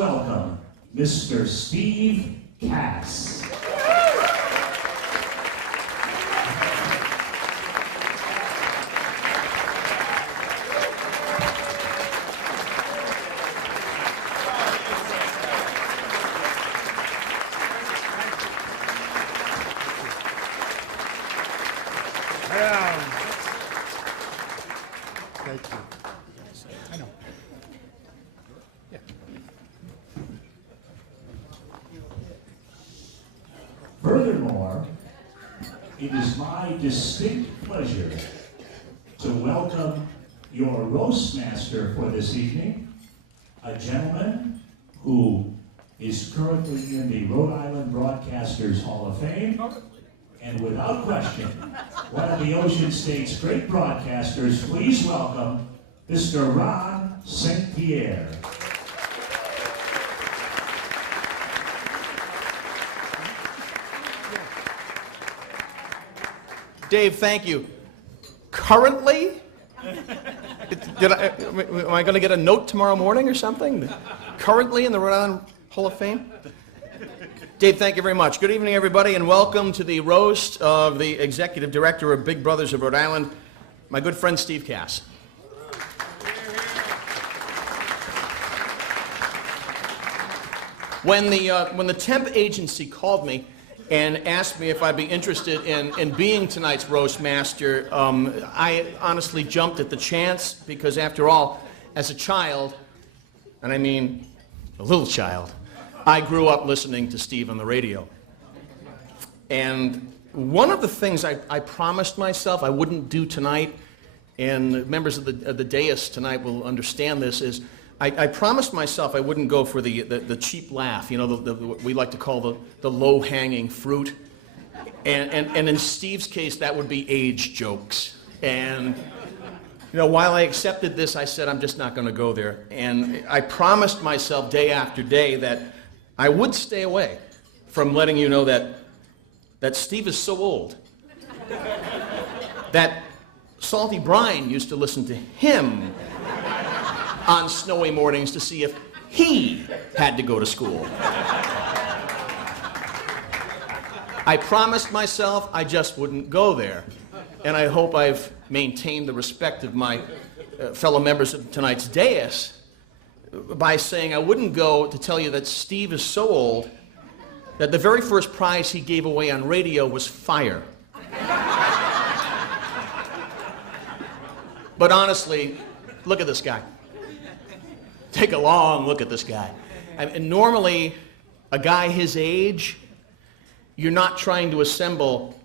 welcome Mr. Steve Kass. Thank you. I know. Yeah. Furthermore, it is my distinct pleasure to welcome your roast master for this evening, a gentleman who is currently in the Rhode Island Broadcasters Hall of Fame, and without question, one of the Ocean State's great broadcasters. Please welcome Mr. Ron St. Pierre. Dave, thank you. Currently? Am I going to get a note tomorrow morning or something? Currently in the Rhode Island Hall of Fame? Dave, thank you very much. Good evening, everybody, and welcome to the roast of the Executive Director of Big Brothers of Rhode Island, my good friend Steve Kass. When the temp agency called me and asked me if I'd be interested in being tonight's roast master, I honestly jumped at the chance because, after all, as a child, and I mean a little child, I grew up listening to Steve on the radio. And one of the things I promised myself I wouldn't do tonight, and members of the dais tonight will understand this, is I promised myself I wouldn't go for the cheap laugh, you know, what we like to call the low-hanging fruit. And in Steve's case, that would be age jokes. And you know, while I accepted this, I said I'm just not going to go there. And I promised myself day after day that I would stay away from letting you know that Steve is so old that Salty Brine used to listen to him on snowy mornings to see if he had to go to school. I promised myself I just wouldn't go there. And I hope I've maintained the respect of my fellow members of tonight's dais by saying I wouldn't go to tell you that Steve is so old that the very first prize he gave away on radio was fire. But honestly, look at this guy. Take a long look at this guy. And normally, a guy his age, you're not trying to assemble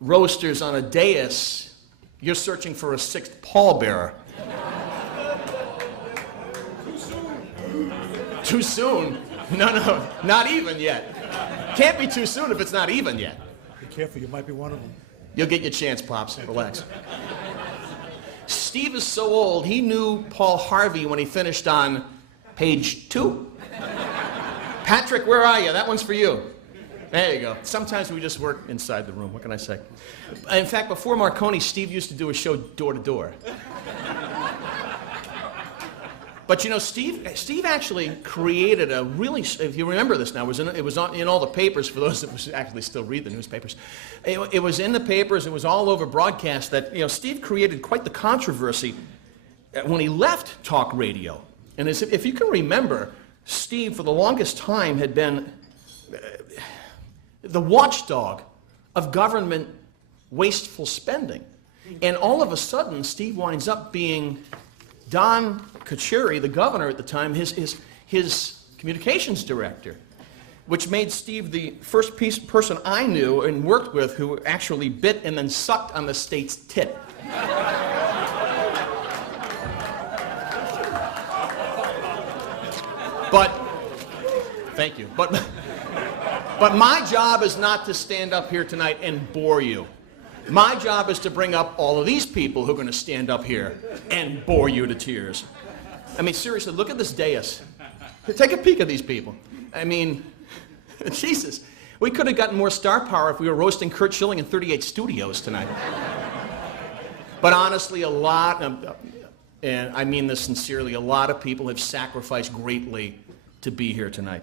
roasters on a dais. You're searching for a sixth pallbearer. Too soon? No, not even yet. Can't be too soon if it's not even yet. Be careful, you might be one of them. You'll get your chance, Pops. Relax. Steve is so old, he knew Paul Harvey when he finished on page 2. Patrick, where are you? That one's for you. There you go. Sometimes we just work inside the room. What can I say? In fact, before Marconi, Steve used to do a show door to door. But you know, Steve actually created a really, if you remember this now, it was in all the papers for those that actually still read the newspapers. It was in the papers, it was all over broadcast that, you know, Steve created quite the controversy when he left talk radio. And if you can remember, Steve, for the longest time, had been the watchdog of government wasteful spending. And all of a sudden, Steve winds up being Don Kachuri, the governor at the time, his communications director, which made Steve the first person I knew and worked with who actually bit and then sucked on the state's tit. But, thank you. But my job is not to stand up here tonight and bore you. My job is to bring up all of these people who are going to stand up here and bore you to tears. I mean, seriously, look at this dais. Take a peek at these people. I mean, Jesus, we could have gotten more star power if we were roasting Kurt Schilling in 38 studios tonight. But honestly, and I mean this sincerely, a lot of people have sacrificed greatly to be here tonight.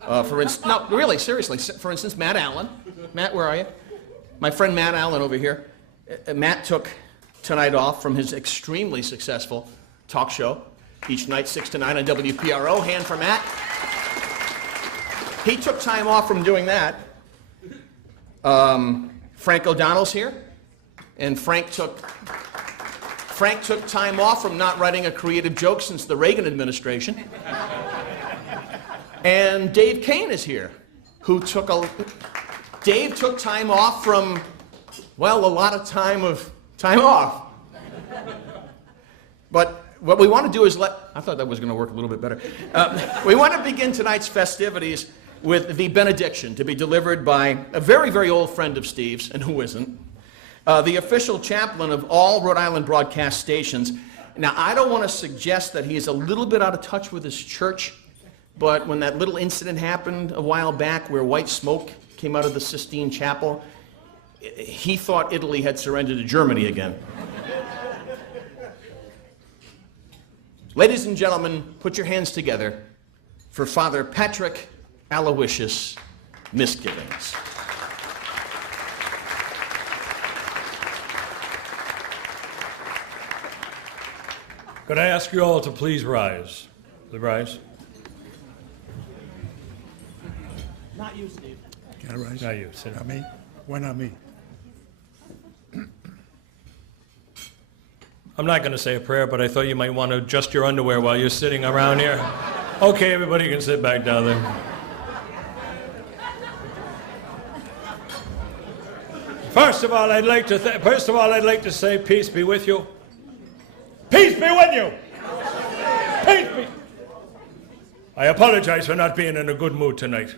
For instance, no, really, seriously. For instance, Matt Allen. Matt, where are you? My friend Matt Allen over here. Matt took tonight off from his extremely successful talk show, each night 6 to 9 on WPRO. Hand for Matt. He took time off from doing that. Frank O'Donnell's here, and Frank took time off from not writing a creative joke since the Reagan administration. And Dave Kane is here, Dave took time off from, well, a lot of time off. But what we want to do is I thought that was going to work a little bit better. We want to begin tonight's festivities with the benediction to be delivered by a very, very old friend of Steve's, and who isn't, the official chaplain of all Rhode Island broadcast stations. Now, I don't want to suggest that he is a little bit out of touch with his church, but when that little incident happened a while back where white smoke came out of the Sistine Chapel, he thought Italy had surrendered to Germany again. Ladies and gentlemen, put your hands together for Father Patrick Aloysius Misgivings. Could I ask you all to please rise? The rise? Not you, Steve. Can I rise? Not you. Sit Not down. me? Why not me? I'm not going to say a prayer, but I thought you might want to adjust your underwear while you're sitting around here. Okay, everybody can sit back down there. First of all, I'd like to say peace be with you. Peace be with you. Peace be. I apologize for not being in a good mood tonight.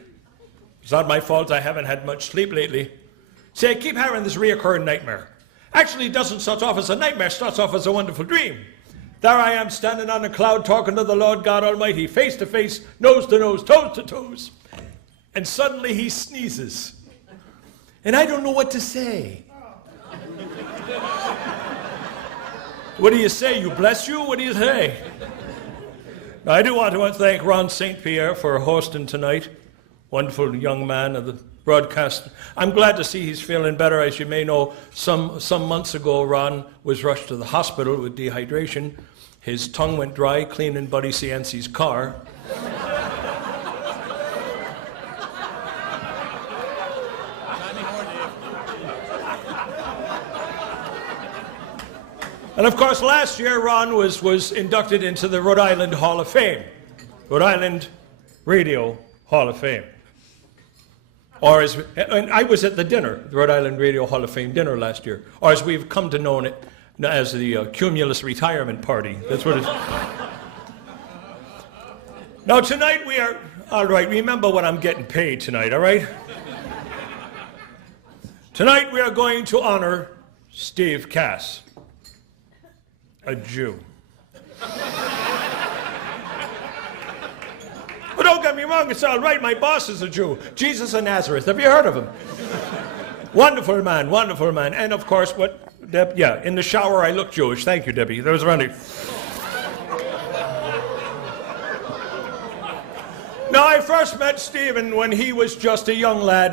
It's not my fault. I haven't had much sleep lately. See, I keep having this reoccurring nightmare. Actually, it doesn't start off as a nightmare. It starts off as a wonderful dream. There I am standing on a cloud talking to the Lord God Almighty, face to face, nose to nose, toes to toes. And suddenly he sneezes. And I don't know what to say. What do you say? You bless you? What do you say? Now, I do want to thank Ron St. Pierre for hosting tonight. Wonderful young man of the broadcast. I'm glad to see he's feeling better. As you may know, some months ago, Ron was rushed to the hospital with dehydration. His tongue went dry cleaning Buddy Cianci's car. And of course, last year, Ron was inducted into the Rhode Island Hall of Fame. Rhode Island Radio Hall of Fame. And I was at the dinner, the Rhode Island Radio Hall of Fame dinner last year, or as we've come to know it as the Cumulus Retirement Party. That's what it is. Now tonight we are, all right, remember what I'm getting paid tonight, all right? Tonight we are going to honor Steve Kass, a Jew. But don't get me wrong, it's all right. My boss is a Jew. Jesus of Nazareth. Have you heard of him? Wonderful man, wonderful man. And of course, Deb, yeah, in the shower I look Jewish. Thank you, Debbie. That was running. Now, I first met Stephen when he was just a young lad.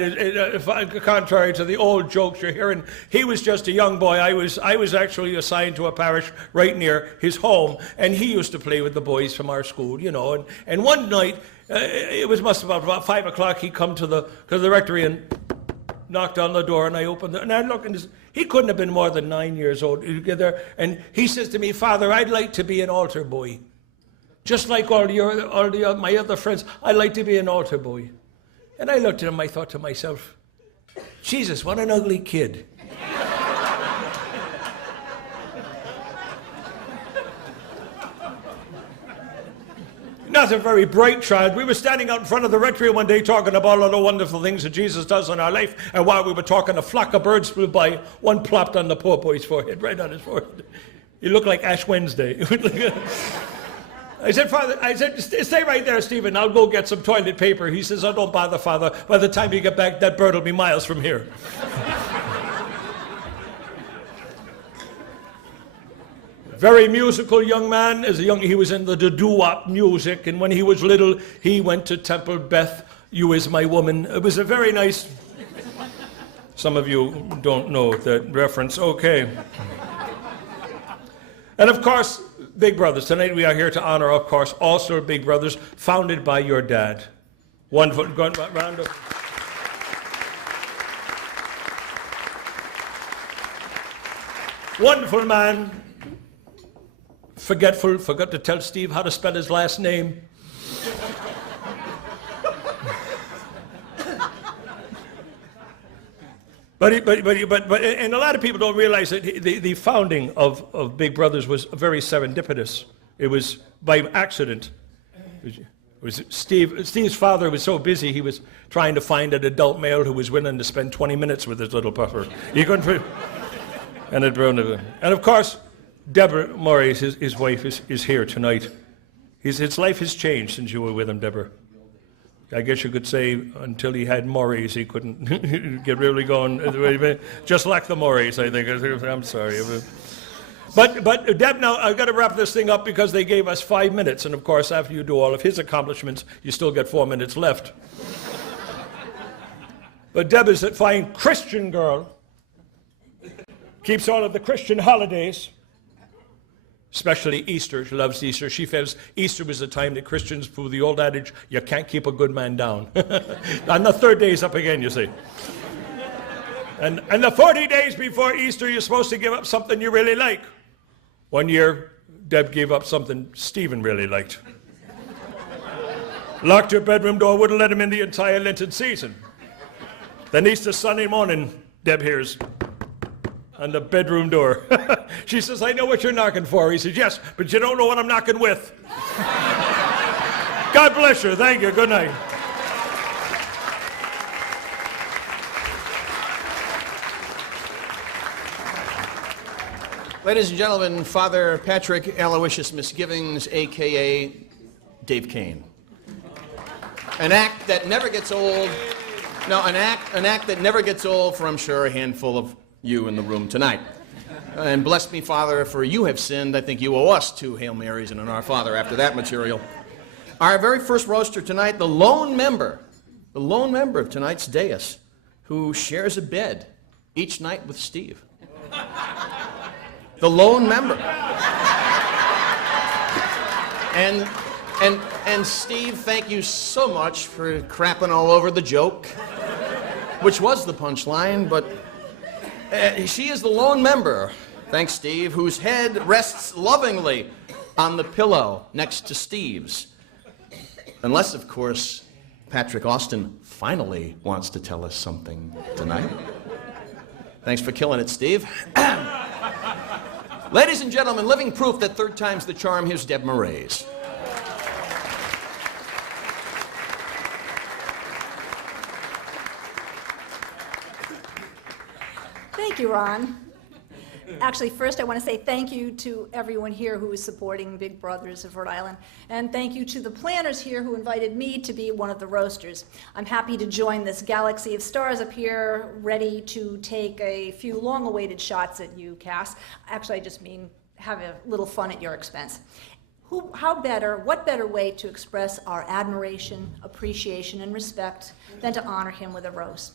Contrary to the old jokes you're hearing, he was just a young boy. I was actually assigned to a parish right near his home, and he used to play with the boys from our school, you know. And one night, it must have been about 5 o'clock, he come to the rectory and knocked on the door, and I opened it, and I looked, and he couldn't have been more than 9 years old. And he says to me, "Father, I'd like to be an altar boy. Just like my other friends, I'd like to be an altar boy." And I looked at him, I thought to myself, Jesus, what an ugly kid. Not a very bright child. We were standing out in front of the rectory one day talking about all the wonderful things that Jesus does in our life, and while we were talking, a flock of birds flew by. One plopped on the poor boy's forehead, right on his forehead. He looked like Ash Wednesday. I said, "Father," I said, "Stay right there, Stephen. I'll go get some toilet paper." He says, "Oh, don't bother, Father. By the time you get back, that bird will be miles from here." Very musical young man. He was in the doo-wop music, and when he was little, he went to Temple Beth, You Is My Woman. It was a very nice... Some of you don't know that reference. Okay. And of course, Big Brothers. Tonight we are here to honor, of course, also Big Brothers, founded by your dad. Wonderful. Round of... Wonderful man. Forgetful. Forgot to tell Steve how to spell his last name. But and a lot of people don't realize that the founding of Big Brothers was very serendipitous. It was by accident. Steve's father was so busy he was trying to find an adult male who was willing to spend 20 minutes with his little puffer. He couldn't. And of course, Deborah Murray, his wife, is here tonight. His life has changed since you were with him, Deborah. I guess you could say until he had Murrays, he couldn't get really going. Just like the Murrays, I think. I'm sorry. But Deb, now I've got to wrap this thing up because they gave us 5 minutes. And of course, after you do all of his accomplishments, you still get 4 minutes left. But Deb is a fine Christian girl. Keeps all of the Christian holidays. Especially Easter. She loves Easter. She feels Easter was the time that Christians, through the old adage, you can't keep a good man down. And the third day is up again, you see. And the 40 days before Easter, you're supposed to give up something you really like. One year, Deb gave up something Stephen really liked. Locked her bedroom door, wouldn't let him in the entire Lenten season. Then Easter Sunday morning, Deb hears on the bedroom door. She says, I know what you're knocking for. He says, yes, but you don't know what I'm knocking with. God bless you. Thank you. Good night. Ladies and gentlemen, Father Patrick Aloysius Misgivings, a.k.a. Dave Kane. An act that never gets old. No, an act that never gets old for, I'm sure, a handful of you in the room tonight. And bless me, Father, for you have sinned. I think you owe us 2 Hail Marys and an Our Father after that material. Our very first roaster tonight, the lone member of tonight's dais, who shares a bed each night with Steve. The lone member. And Steve, thank you so much for crapping all over the joke, which was the punchline, but she is the lone member, thanks Steve, whose head rests lovingly on the pillow next to Steve's. Unless, of course, Patrick Austin finally wants to tell us something tonight. Thanks for killing it, Steve. Ladies and gentlemen, living proof that third time's the charm, here's Deb Moraes. Thank you, Ron. Actually, first I want to say thank you to everyone here who is supporting Big Brothers of Rhode Island, and thank you to the planners here who invited me to be one of the roasters. I'm happy to join this galaxy of stars up here, ready to take a few long-awaited shots at you, Cass. Actually, I just mean have a little fun at your expense. What better way to express our admiration, appreciation, and respect than to honor him with a roast?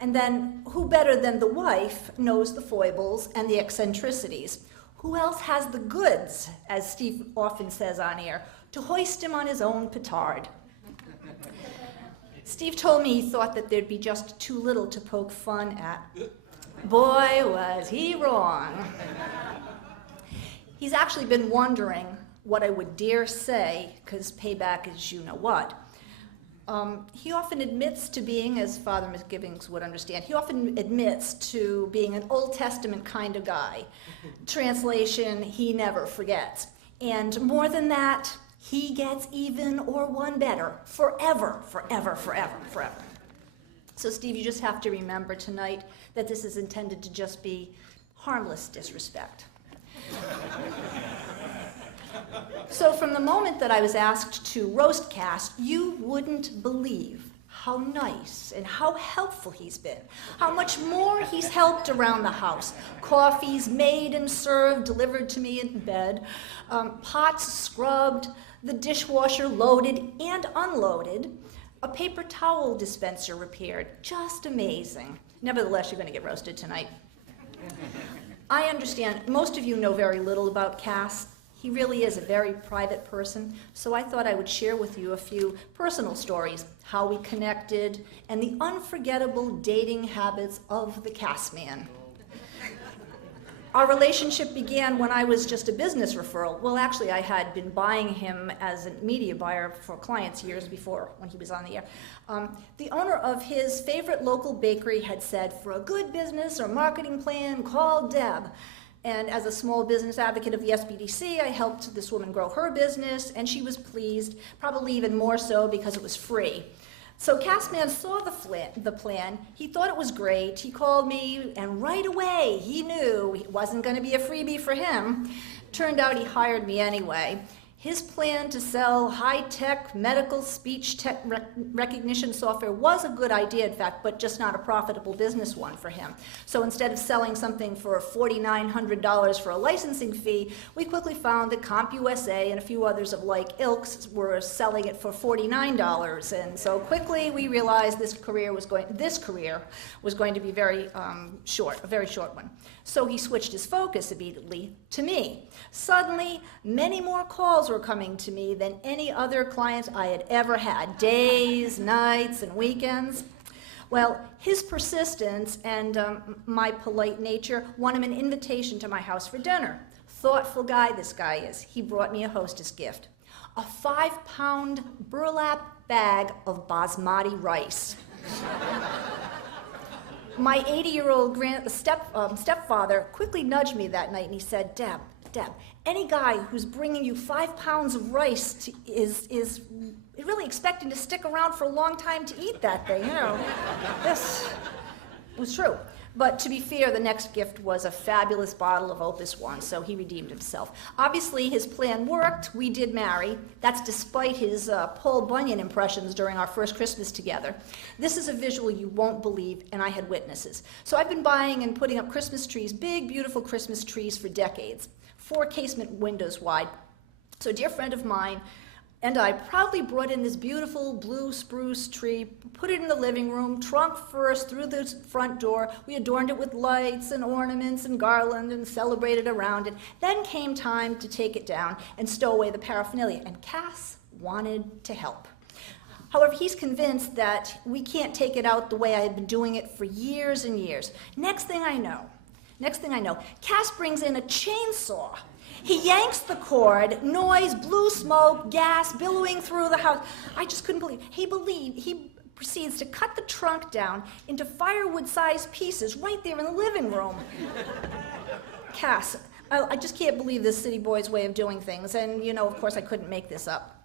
And then, who better than the wife knows the foibles and the eccentricities? Who else has the goods, as Steve often says on air, to hoist him on his own petard? Steve told me he thought that there'd be just too little to poke fun at. Boy, was he wrong. He's actually been wondering what I would dare say, because payback is you know what. He often admits to being, as Father Misgivings would understand, he often admits to being an Old Testament kind of guy. Translation, he never forgets. And more than that, he gets even or one better, forever, forever, forever, forever. So Steve, you just have to remember tonight that this is intended to just be harmless disrespect. So from the moment that I was asked to roast Cass, you wouldn't believe how nice and how helpful he's been, how much more he's helped around the house. Coffees made and served, delivered to me in bed, pots scrubbed, the dishwasher loaded and unloaded, a paper towel dispenser repaired. Just amazing. Nevertheless, you're going to get roasted tonight. I understand most of you know very little about Kass. He really is a very private person, so I thought I would share with you a few personal stories, how we connected, and the unforgettable dating habits of the Kass man. Our relationship began when I was just a business referral. Well, actually, I had been buying him as a media buyer for clients years before when he was on the air. The owner of his favorite local bakery had said, for a good business or marketing plan, call Deb. And as a small business advocate of the SBDC, I helped this woman grow her business, and she was pleased, probably even more so because it was free. So Kass-Man saw the plan. He thought it was great. He called me, and right away he knew it wasn't going to be a freebie for him. Turned out he hired me anyway. His plan to sell high-tech medical speech recognition software was a good idea, in fact, but just not a profitable business one for him. So instead of selling something for $4,900 for a licensing fee, we quickly found that CompUSA and a few others of like ilks were selling it for $49. And so quickly we realized this career was going to be very short, a very short one. So he switched his focus immediately to me. Suddenly, many more calls were coming to me than any other client I had ever had, days, nights, and weekends. Well, his persistence and my polite nature won him an invitation to my house for dinner. Thoughtful guy this guy is. He brought me a hostess gift, a 5-pound burlap bag of basmati rice. My 80-year-old stepfather quickly nudged me that night, and he said, Deb, any guy who's bringing you 5 pounds of rice is really expecting to stick around for a long time to eat that thing, you know. This was true. But to be fair, the next gift was a fabulous bottle of Opus One, so he redeemed himself. Obviously, his plan worked. We did marry. That's despite his Paul Bunyan impressions during our first Christmas together. This is a visual you won't believe, and I had witnesses. So I've been buying and putting up Christmas trees, big, beautiful Christmas trees for decades, 4 casement windows wide. So a dear friend of mine and I proudly brought in this beautiful blue spruce tree, put it in the living room, trunk first, through the front door. We adorned it with lights and ornaments and garland and celebrated around it. Then came time to take it down and stow away the paraphernalia, and Kass wanted to help. However, he's convinced that we can't take it out the way I had been doing it for years and years. Next thing I know, Kass brings in a chainsaw. He yanks the cord, noise, blue smoke, gas billowing through the house. I just couldn't believe. He proceeds to cut the trunk down into firewood-sized pieces right there in the living room. Kass, I just can't believe this city boy's way of doing things. And, you know, of course, I couldn't make this up.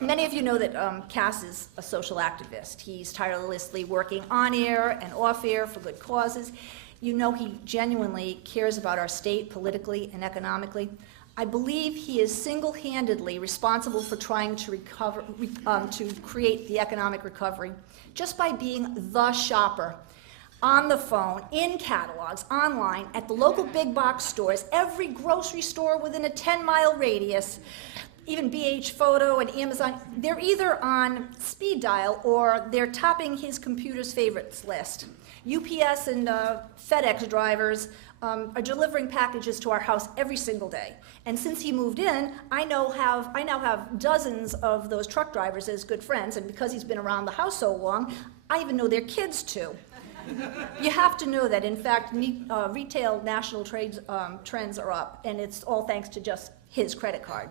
Many of you know that Kass is a social activist. He's tirelessly working on air and off air for good causes. You know he genuinely cares about our state politically and economically. I believe he is single-handedly responsible for trying to create the economic recovery just by being the shopper. On the phone, in catalogs, online, at the local big box stores, every grocery store within a 10-mile radius, even BH Photo and Amazon, they're either on speed dial or they're topping his computer's favorites list. UPS and FedEx drivers are delivering packages to our house every single day. And since he moved in, I now have dozens of those truck drivers as good friends, and because he's been around the house so long, I even know their kids too. You have to know that, in fact, retail national trends are up, and it's all thanks to just his credit card.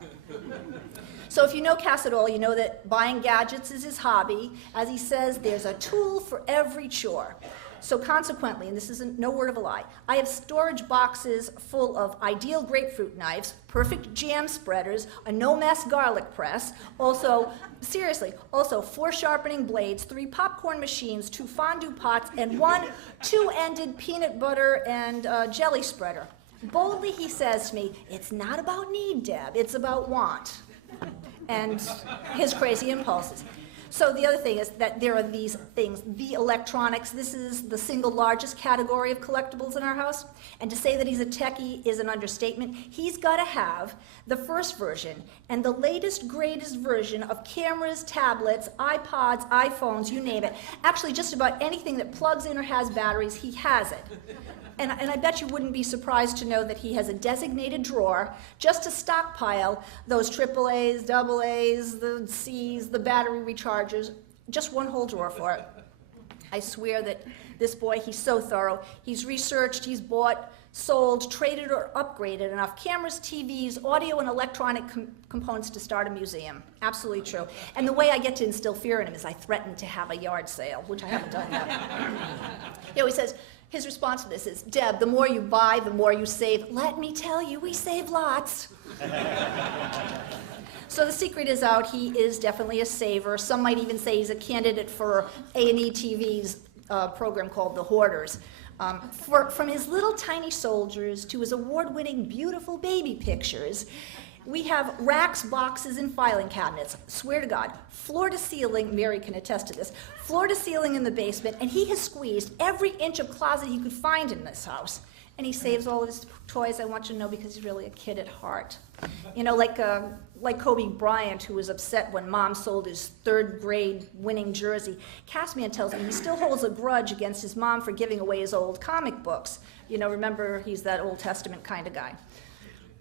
So if you know Kass at all, you know that buying gadgets is his hobby. As he says, there's a tool for every chore. So consequently, and this isn't no word of a lie, I have storage boxes full of ideal grapefruit knives, perfect jam spreaders, a no-mess garlic press, also 4 sharpening blades, 3 popcorn machines, 2 fondue pots, and 1 2-ended peanut butter and jelly spreader. Boldly he says to me, it's not about need, Deb, it's about want, and his crazy impulses. So the other thing is that there are these things, the electronics. This is the single largest category of collectibles in our house. And to say that he's a techie is an understatement. He's got to have the first version and the latest, greatest version of cameras, tablets, iPods, iPhones, you name it. Actually, just about anything that plugs in or has batteries, he has it. And I bet you wouldn't be surprised to know that he has a designated drawer just to stockpile those AAAs, AA's, the C's, the battery rechargers, just one whole drawer for it. I swear that this boy, he's so thorough. He's researched, he's bought, sold, traded, or upgraded enough cameras, TVs, audio, and electronic components to start a museum. Absolutely true. And the way I get to instill fear in him is I threaten to have a yard sale, which I haven't done yet. You know, he says, his response to this is, Deb, the more you buy, the more you save. Let me tell you, we save lots. So the secret is out. He is definitely a saver. Some might even say he's a candidate for A&E TV's program called The Hoarders. From his little tiny soldiers to his award-winning beautiful baby pictures, we have racks, boxes, and filing cabinets. Swear to God, floor to ceiling, Mary can attest to this, floor to ceiling in the basement, and he has squeezed every inch of closet he could find in this house. And he saves all of his toys, I want you to know, because he's really a kid at heart. You know, like Kobe Bryant, who was upset when Mom sold his third grade winning jersey. Cassman tells me he still holds a grudge against his mom for giving away his old comic books. You know, remember, he's that Old Testament kind of guy.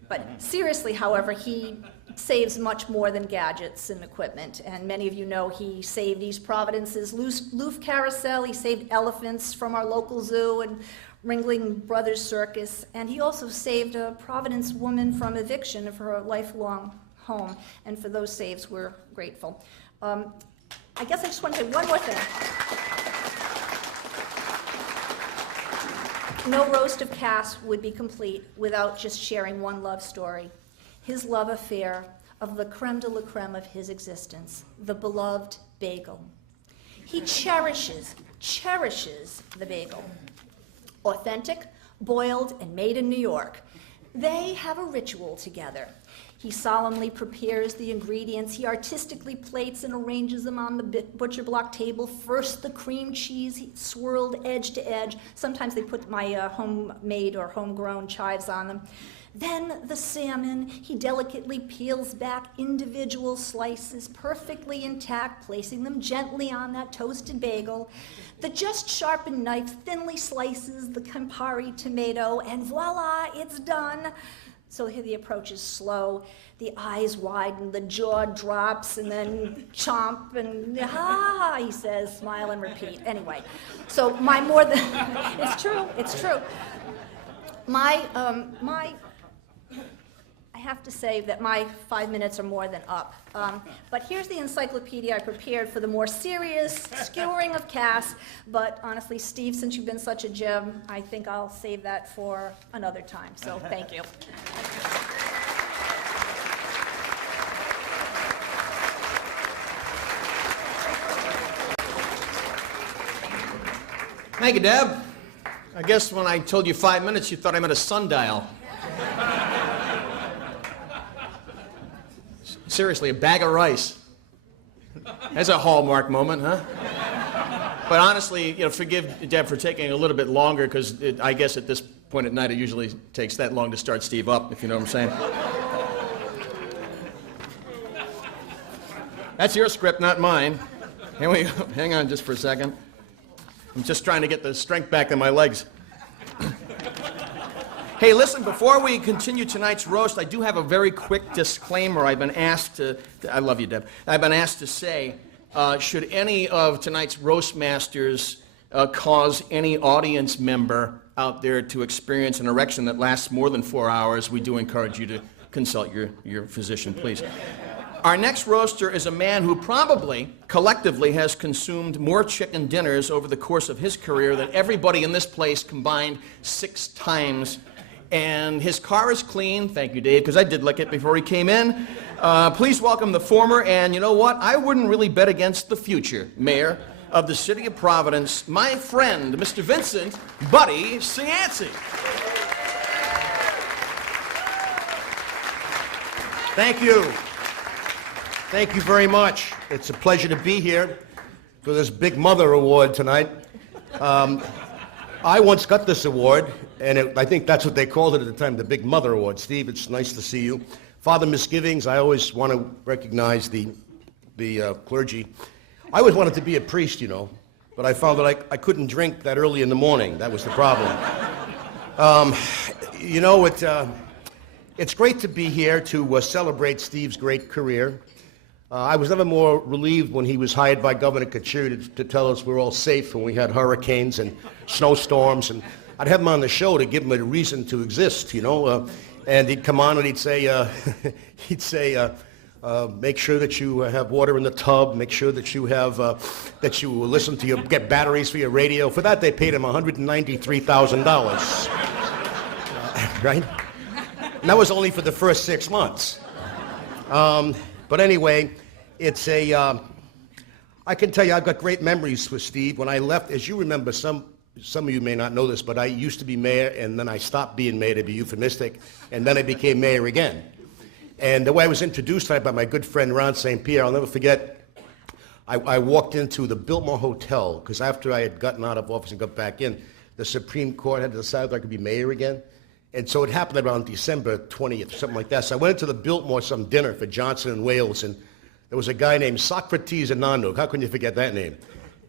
But seriously, however, he saves much more than gadgets and equipment. And many of you know he saved East Providence's Loof Carousel. He saved elephants from our local zoo and Ringling Brothers Circus. And he also saved a Providence woman from eviction of her lifelong home. And for those saves, we're grateful. I guess I just want to say one more thing. No roast of Cass would be complete without just sharing one love story. His love affair of the creme de la creme of his existence, the beloved bagel. He cherishes the bagel. Authentic, boiled, and made in New York. They have a ritual together. He solemnly prepares the ingredients. He artistically plates and arranges them on the butcher block table. First, the cream cheese swirled edge to edge. Sometimes they put my homemade or homegrown chives on them. Then the salmon. He delicately peels back individual slices, perfectly intact, placing them gently on that toasted bagel. The just sharpened knife thinly slices the Campari tomato, and voila, it's done. So here the approach is slow, the eyes widen, the jaw drops, and then chomp, and he says, smile and repeat. Anyway, so my more than, it's true. I have to say that my 5 minutes are more than up. But here's the encyclopedia I prepared for the more serious skewering of Cass. But honestly, Steve, since you've been such a gem, I think I'll save that for another time. So thank you. Thank you, Deb. I guess when I told you 5 minutes, you thought I meant a sundial. Seriously, a bag of rice. That's a hallmark moment, huh? But honestly, forgive Deb for taking a little bit longer, because I guess at this point at night it usually takes that long to start Steve up, if you know what I'm saying. That's your script, not mine. Here we go. Hang on just for a second. I'm just trying to get the strength back in my legs. Hey, listen, before we continue tonight's roast, I do have a very quick disclaimer. I've been asked to I love you, Deb. I've been asked to say, should any of tonight's roast masters cause any audience member out there to experience an erection that lasts more than 4 hours, we do encourage you to consult your physician, please. Our next roaster is a man who probably, collectively, has consumed more chicken dinners over the course of his career than everybody in this place combined 6 times. And his car is clean. Thank you, Dave, because I did lick it before he came in. Please welcome the former, and you know what? I wouldn't really bet against the future mayor of the city of Providence, my friend, Mr. Vincent Buddy Cianci. Thank you. Thank you very much. It's a pleasure to be here for this Big Mother Award tonight. I once got this award, and I think that's what they called it at the time, the Big Mother Award. Steve, it's nice to see you. Father Misgivings, I always want to recognize the clergy. I always wanted to be a priest, you know, but I found that I couldn't drink that early in the morning. That was the problem. You know, it's great to be here to celebrate Steve's great career. I was never more relieved when he was hired by Governor Kachir to tell us we're all safe when we had hurricanes and snowstorms. And I'd have him on the show to give him a reason to exist, you know. And he'd come on and he'd say, make sure that you have water in the tub. Make sure that you have that you listen to get batteries for your radio. For that, they paid him $193,000, right? And that was only for the first 6 months. But anyway, it's I can tell you I've got great memories with Steve. When I left, as you remember, some of you may not know this, but I used to be mayor, and then I stopped being mayor, to be euphemistic, and then I became mayor again. And the way I was introduced by my good friend Ron St. Pierre, I'll never forget, I walked into the Biltmore Hotel, because after I had gotten out of office and got back in, the Supreme Court had decided I could be mayor again. And so it happened around December 20th, something like that. So I went into the Biltmore, some dinner for Johnson and Wales, and there was a guy named Socrates Ananduk. How can you forget that name?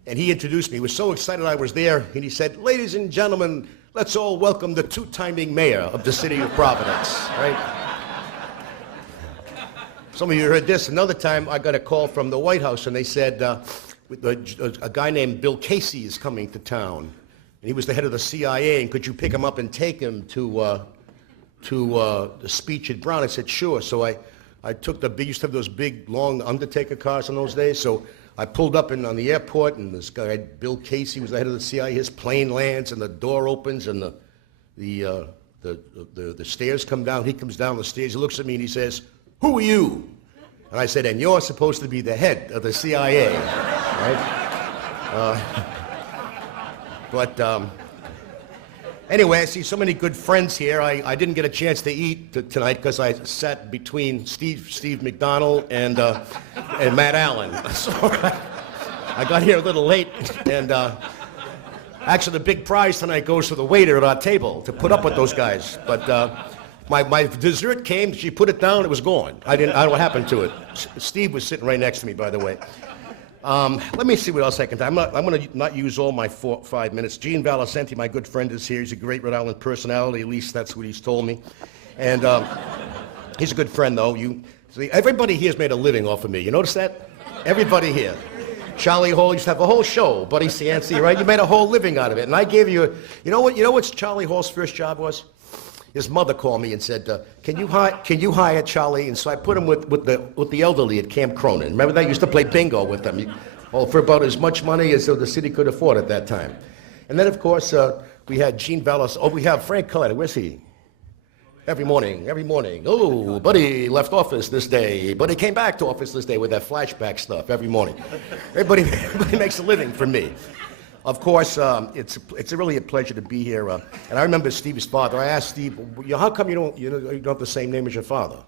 And he introduced me. He was so excited I was there, and he said, "Ladies and gentlemen, let's all welcome the two-timing mayor of the city of Providence," right? Some of you heard this. Another time, I got a call from the White House, and they said, a guy named Bill Casey is coming to town. And he was the head of the CIA, and could you pick him up and take him to the speech at Brown? I said, sure. So I took they used to have those big, long Undertaker cars in those days. So I pulled up on the airport, and this guy, Bill Casey, was the head of the CIA. His plane lands, and the door opens, and the stairs come down. He comes down the stairs. He looks at me, and he says, "Who are you?" And I said, "And you're supposed to be the head of the CIA," right? But anyway, I see so many good friends here. I didn't get a chance to eat tonight because I sat between Steve McDonald and Matt Allen. So I got here a little late, and actually the big prize tonight goes to the waiter at our table to put up with those guys. But my dessert came. She put it down. It was gone. I don't know what happened to it. Steve was sitting right next to me, by the way. Let me see what else I can do. I'm going to not use all my 5 minutes. Gene Valicenti, my good friend, is here. He's a great Rhode Island personality. At least that's what he's told me. And he's a good friend, though. See, everybody here has made a living off of me. You notice that? Everybody here. Charlie Hall used to have a whole show. Buddy Cianci, right? You made a whole living out of it. And I gave you, you know what Charlie Hall's first job was? His mother called me and said, can you hire Charlie? And so I put him with the elderly at Camp Cronin. Remember that? I used to play bingo with them, for about as much money as the city could afford at that time. And then, of course, we had Gene Vallis. Oh, we have Frank Colletta. Where's he? Every morning. Oh, Buddy left office this day. Buddy came back to office this day with that flashback stuff every morning. Everybody makes a living from me. Of course, it's really a pleasure to be here. And I remember Steve's father. I asked Steve, how come you don't have the same name as your father?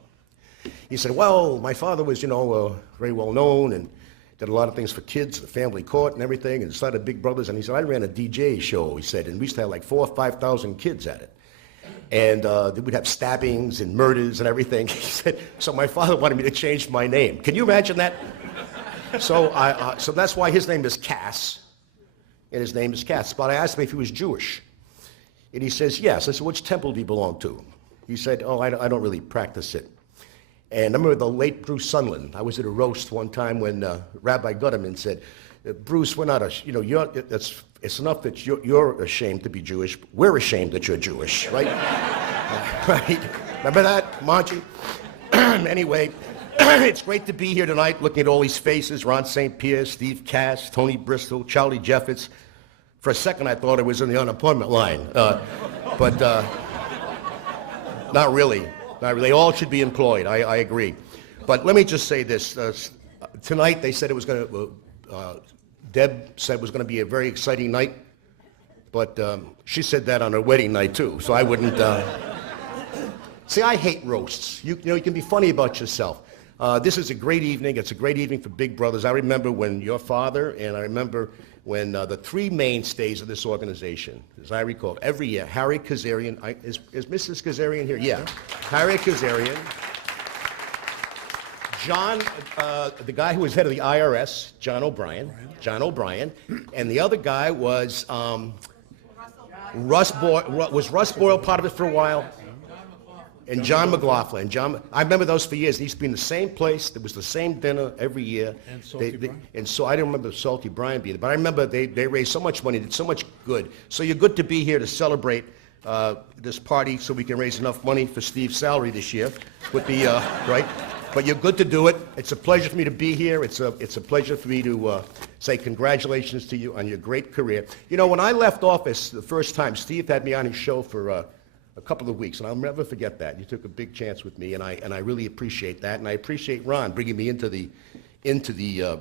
He said, well, my father was, very well known and did a lot of things for kids, the family court and everything, and started Big Brothers. And he said, I ran a DJ show, he said, and we used to have like 4,000 or 5,000 kids at it. And we'd have stabbings and murders and everything. He said, so my father wanted me to change my name. Can you imagine that? So that's why his name is Kass. And his name is Kass. But I asked him if he was Jewish. And he says, yes. I said, which temple do you belong to? He said, oh, I don't really practice it. And I remember the late Bruce Sunland. I was at a roast one time when Rabbi Gutterman said, Bruce, we're not, it's enough that you're ashamed to be Jewish. We're ashamed that you're Jewish, right? Right? Remember that, Monty? Anyway, it's great to be here tonight looking at all these faces, Ron St. Pierre, Steve Cass, Tony Bristol, Charlie Jeffers. For a second, I thought I was in the unemployment line. But not really. They all should be employed. I agree. But let me just say this. Tonight, they said it was going to, Deb said it was going to be a very exciting night. But she said that on her wedding night, too. So I wouldn't. See, I hate roasts. You can be funny about yourself. This is a great evening. It's a great evening for Big Brothers. I remember when your father, and I remember when the three mainstays of this organization, as I recall, every year, Harry Kazarian, is Mrs. Kazarian here? Yeah. Harry Kazarian. John, the guy who was head of the IRS, John O'Brien, and the other guy was Russ Boyle. Was Russ Boyle part of it for a while? And John McLaughlin. I remember those for years. They used to be in the same place. There was the same dinner every year. And Salty Brian. And so I didn't remember Salty Brian being there, but I remember they raised so much money, did so much good. So you're good to be here to celebrate this party so we can raise enough money for Steve's salary this year. With the right. But you're good to do it. It's a pleasure for me to be here. It's a pleasure for me to say congratulations to you on your great career. You know, when I left office the first time, Steve had me on his show for a couple of weeks, and I'll never forget that. You took a big chance with me, and I really appreciate that. And I appreciate Ron bringing me into the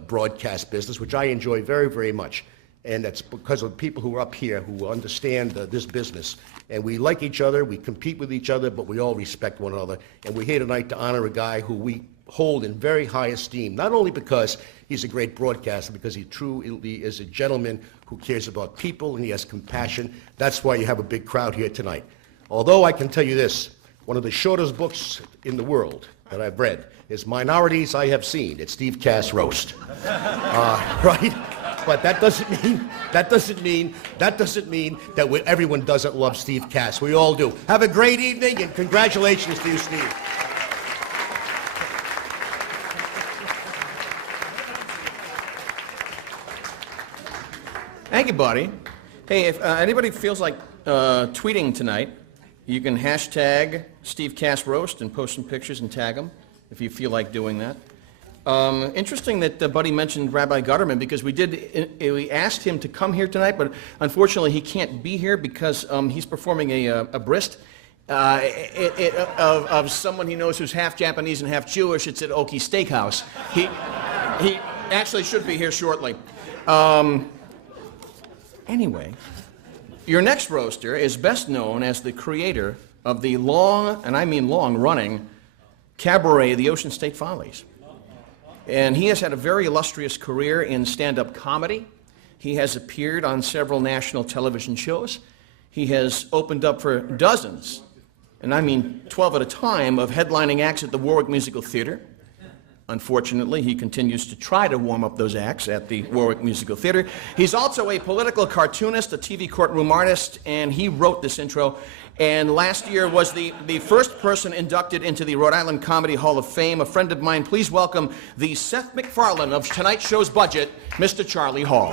broadcast business, which I enjoy very, very much. And that's because of people who are up here who understand this business. And we like each other, we compete with each other, but we all respect one another. And we're here tonight to honor a guy who we hold in very high esteem, not only because he's a great broadcaster, because he truly is a gentleman who cares about people and he has compassion. That's why you have a big crowd here tonight. Although I can tell you this, one of the shortest books in the world that I've read is Minorities I Have Seen. It's Steve Kass Roast. Right? But that doesn't mean that everyone doesn't love Steve Kass. We all do. Have a great evening, and congratulations to you, Steve. Thank you, buddy. Hey, if anybody feels like tweeting tonight, you can hashtag Steve Kass Roast and post some pictures and tag him if you feel like doing that. Interesting that Buddy mentioned Rabbi Gutterman, because we asked him to come here tonight, but unfortunately he can't be here because he's performing a bris of someone he knows who's half Japanese and half Jewish. It's at Okie Steakhouse. He actually should be here shortly. Anyway, your next roaster is best known as the creator of the long, and I mean long-running, cabaret, The Ocean State Follies. And he has had a very illustrious career in stand-up comedy. He has appeared on several national television shows. He has opened up for dozens, and I mean 12 at a time, of headlining acts at the Warwick Musical Theater. Unfortunately, he continues to try to warm up those acts at the Warwick Musical Theater. He's also a political cartoonist, a TV courtroom artist, and he wrote this intro. And last year was the first person inducted into the Rhode Island Comedy Hall of Fame. A friend of mine, please welcome the Seth MacFarlane of tonight's show's budget, Mr. Charlie Hall.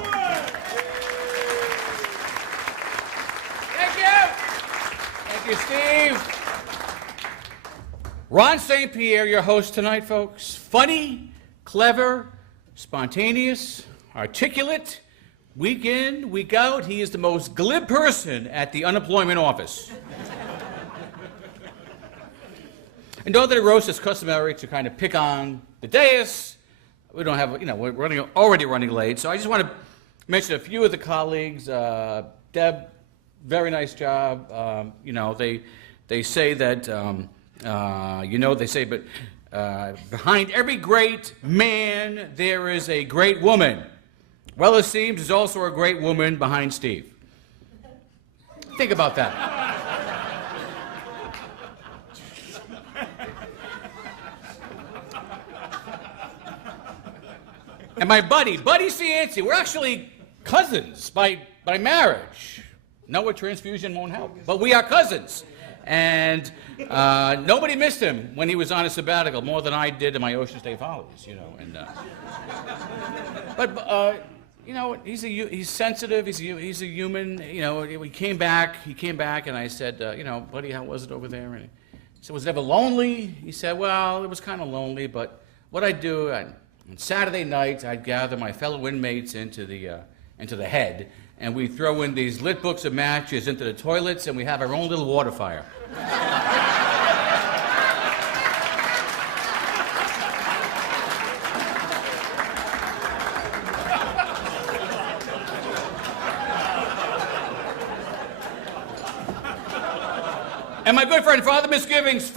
Thank you. Thank you, Steve. Ron St. Pierre, your host tonight, folks. Funny, clever, spontaneous, articulate. Week in, week out, he is the most glib person at the unemployment office. And though the roast is customary to kind of pick on the dais, we don't have, we're already running late, so I just want to mention a few of the colleagues. Deb, very nice job. They say that, but behind every great man, there is a great woman. Well, it seems there's also a great woman behind Steve. Think about that. And my buddy Cianci, we're actually cousins by marriage. No, a transfusion won't help, but we are cousins. And nobody missed him when he was on a sabbatical more than I did in my Ocean State Follies, he's sensitive. He's a human. He came back, and I said, buddy, how was it over there? And he said, was it ever lonely? He said, well, it was kind of lonely, but what I'd do on Saturday nights, I'd gather my fellow inmates into the head, and we throw in these lit books of matches into the toilets, and we have our own little water fire. And my good friend, Father Misgivings,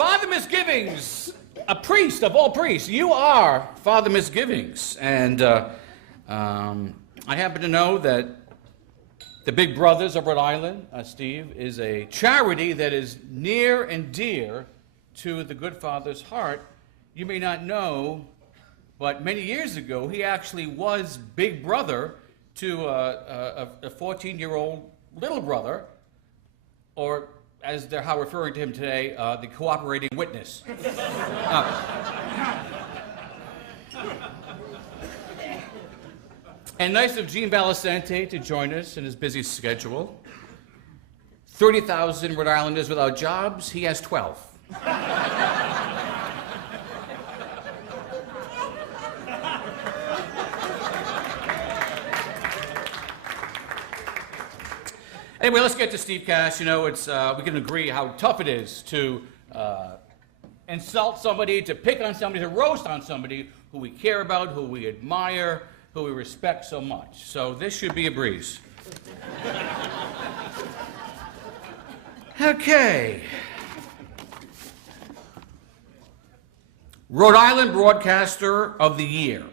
a priest of all priests. You are Father Misgivings. And I happen to know that the Big Brothers of Rhode Island, Steve, is a charity that is near and dear to the good Father's heart. You may not know, but many years ago, he actually was big brother to a 14-year-old little brother, or as they're how referring to him today, the cooperating witness. And nice of Gene Valicente to join us in his busy schedule. 30,000 Rhode Islanders without jobs, he has 12. Anyway, let's get to Steve Kass. You know, it's we can agree how tough it is to insult somebody, to pick on somebody, to roast on somebody who we care about, who we admire, who we respect so much. So this should be a breeze. Okay. Rhode Island Broadcaster of the Year.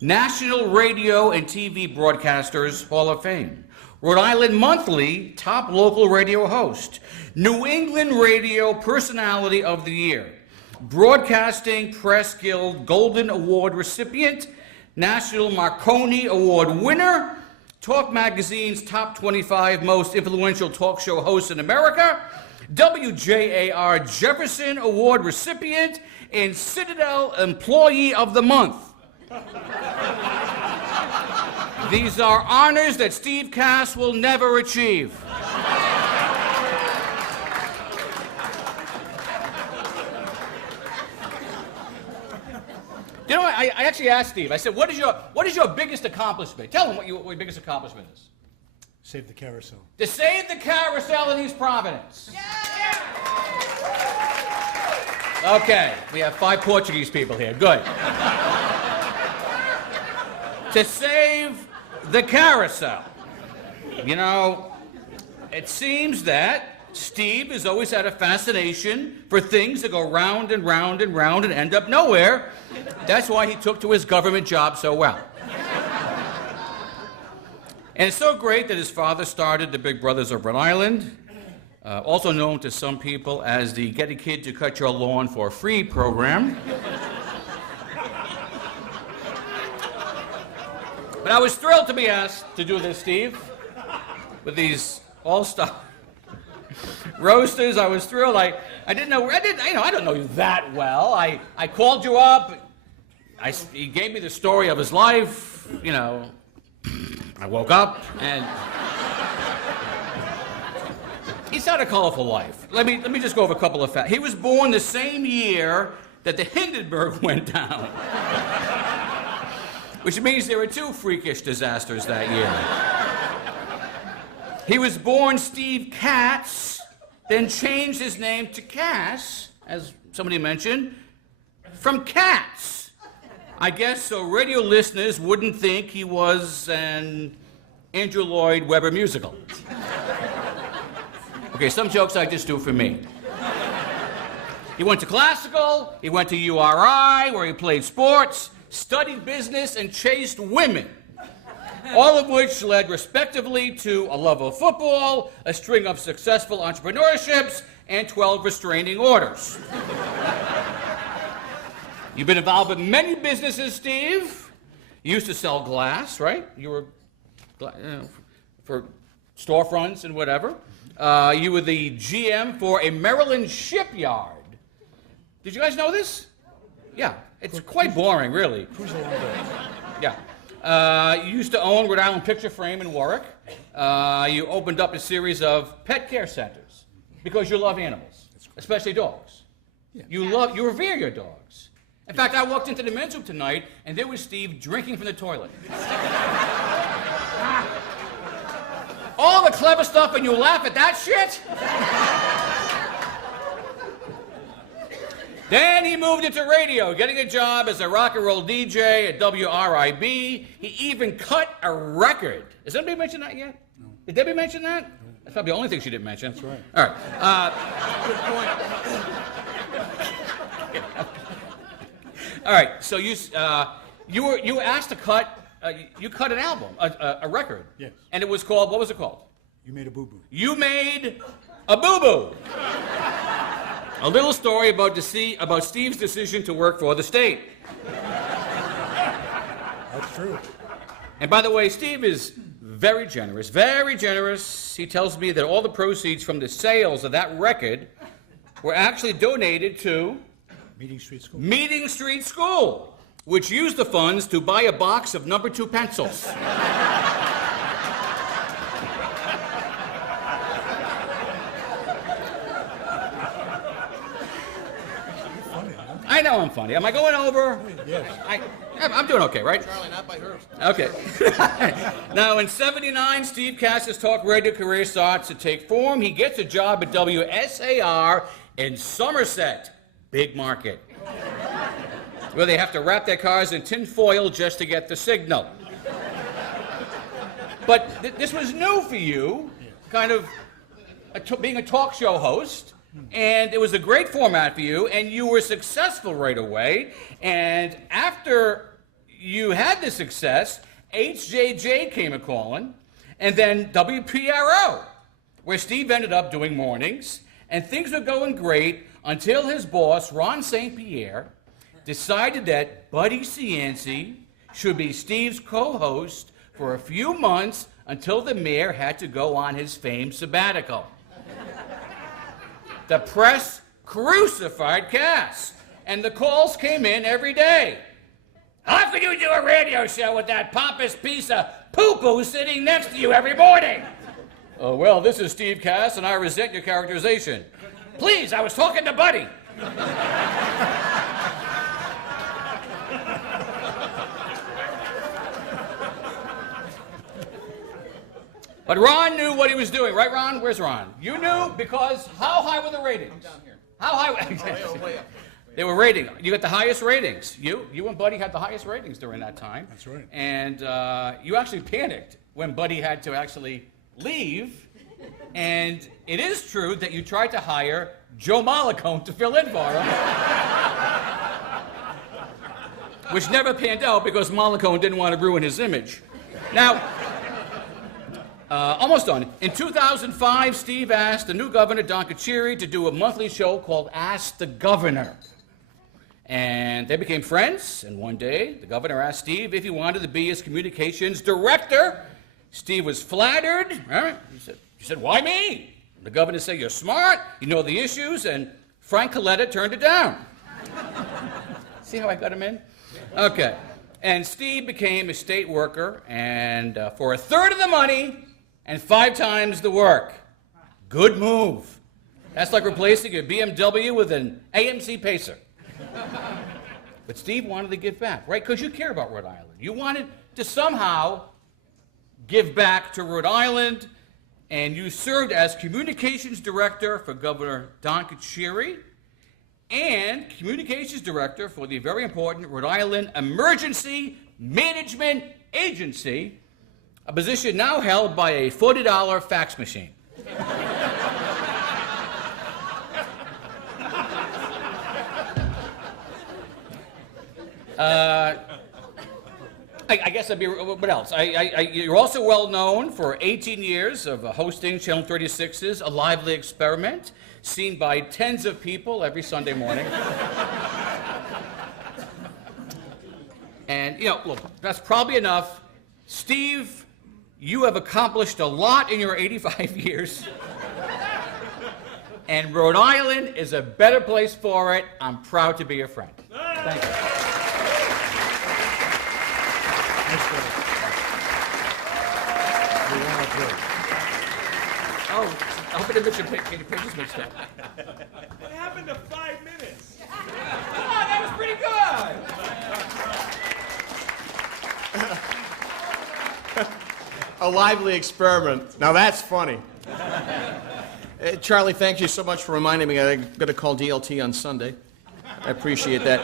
National Radio and TV Broadcasters Hall of Fame. Rhode Island Monthly Top Local Radio Host. New England Radio Personality of the Year. Broadcasting Press Guild Golden Award recipient. National Marconi Award winner. Talk Magazine's Top 25 Most Influential Talk Show Hosts in America. WJAR Jefferson Award recipient. And Citadel Employee of the Month. These are honors that Steve Kass will never achieve. You know, I actually asked Steve, I said, what is your biggest accomplishment? Tell him what your biggest accomplishment is. Save the carousel. To save the carousel in East Providence. Okay, we have 5 Portuguese people here, good. To save the carousel. You know, it seems that Steve has always had a fascination for things that go round and round and round and end up nowhere. That's why he took to his government job so well. And it's so great that his father started the Big Brothers of Rhode Island, also known to some people as the Get a Kid to Cut Your Lawn for Free program. But I was thrilled to be asked to do this, Steve, with these all-star roasters. I was thrilled. I don't know you that well. I called you up. He gave me the story of his life. You know, I woke up and he's had a colorful life. Let me just go over a couple of facts. He was born the same year that the Hindenburg went down, which means there were 2 freakish disasters that year. He was born Steve Katz, then changed his name to Kass, as somebody mentioned, from Cats. I guess so radio listeners wouldn't think he was an Andrew Lloyd Webber musical. Okay, some jokes I just do for me. He went to classical, he went to URI, where he played sports, studied business, and chased women, all of which led respectively to a love of football, a string of successful entrepreneurships, and 12 restraining orders. You've been involved with many businesses, Steve. You used to sell glass, right? You were for storefronts and whatever. You were the GM for a Maryland shipyard. Did you guys know this? Yeah, it's quite boring, really. Yeah. You used to own Rhode Island Picture Frame in Warwick. You opened up a series of pet care centers because you love animals, especially dogs. Yeah. You revere your dogs. In fact, I walked into the men's room tonight, and there was Steve drinking from the toilet. All the clever stuff, and you laugh at that shit? Then he moved into radio, getting a job as a rock and roll DJ at WRIB. He even cut a record. Has anybody mentioned that yet? No. Did Debbie mention that? No. That's probably the only thing she didn't mention. That's right. All right. Good point. All right, so you were asked to cut, you cut an album, a record. Yes. And it was called, what was it called? You made a boo-boo. You made a boo-boo. A little story about Steve's decision to work for the state. That's true. And by the way, Steve is very generous, very generous. He tells me that all the proceeds from the sales of that record were actually donated to Meeting Street School. Meeting Street School, which used the funds to buy a box of number 2 pencils. Funny, huh? I know I'm funny. Am I going over? Yes. I'm doing okay, right? Charlie, not by hers. Okay. Now, in '79, Steve Kass's talk radio career starts to take form. He gets a job at WSAR in Somerset, big market, where they have to wrap their cars in tin foil just to get the signal. But this was new for you, kind of being a talk show host. And it was a great format for you, and you were successful right away. And after you had the success, HJJ came a-calling, and then WPRO, where Steve ended up doing mornings, and things were going great until his boss, Ron St. Pierre, decided that Buddy Cianci should be Steve's co-host for a few months until the mayor had to go on his famed sabbatical. The press crucified Kass, and the calls came in every day. How could you do a radio show with that pompous piece of poo-poo sitting next to you every morning? Oh, well, this is Steve Kass, and I resent your characterization. Please, I was talking to Buddy. But Ron knew what he was doing, right, Ron? Where's Ron? You knew because how high were the ratings? Down here. How high? Way up. They were rating. You got the highest ratings. You and Buddy had the highest ratings during that time. That's right. And you actually panicked when Buddy had to actually leave. And it is true that you tried to hire Joe Mollicone to fill in for him. Which never panned out because Mollicone didn't want to ruin his image. Now, almost done. In 2005, Steve asked the new governor, Don Kachiri, to do a monthly show called Ask the Governor. And they became friends, and one day, the governor asked Steve if he wanted to be his communications director. Steve was flattered. Right? He said, why me? The governor said, you're smart, you know the issues, and Frank Coletta turned it down. See how I got him in? Okay. And Steve became a state worker, and for a third of the money and 5 times the work. Good move. That's like replacing a BMW with an AMC Pacer. But Steve wanted to give back, right? Because you care about Rhode Island. You wanted to somehow give back to Rhode Island, and you served as communications director for Governor Don Kachiri and communications director for the very important Rhode Island Emergency Management Agency, a position now held by a $40 fax machine. I guess I'd be, what else? You're also well known for 18 years of hosting Channel 36's A Lively Experiment, seen by tens of people every Sunday morning. And, look, that's probably enough. Steve, you have accomplished a lot in your 85 years. And Rhode Island is a better place for it. I'm proud to be your friend. Thank you. Oh, I hope I didn't get your pages mixed up. What happened to 5 minutes? Come on, that was pretty good. A lively experiment. Now that's funny. Charlie, thank you so much for reminding me. I'm going to call DLT on Sunday. I appreciate that.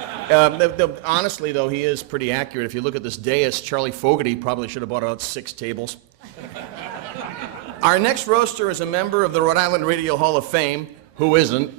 Honestly, though, he is pretty accurate. If you look at this dais, Charlie Fogarty probably should have bought about 6 tables. Our next roaster is a member of the Rhode Island Radio Hall of Fame, who isn't.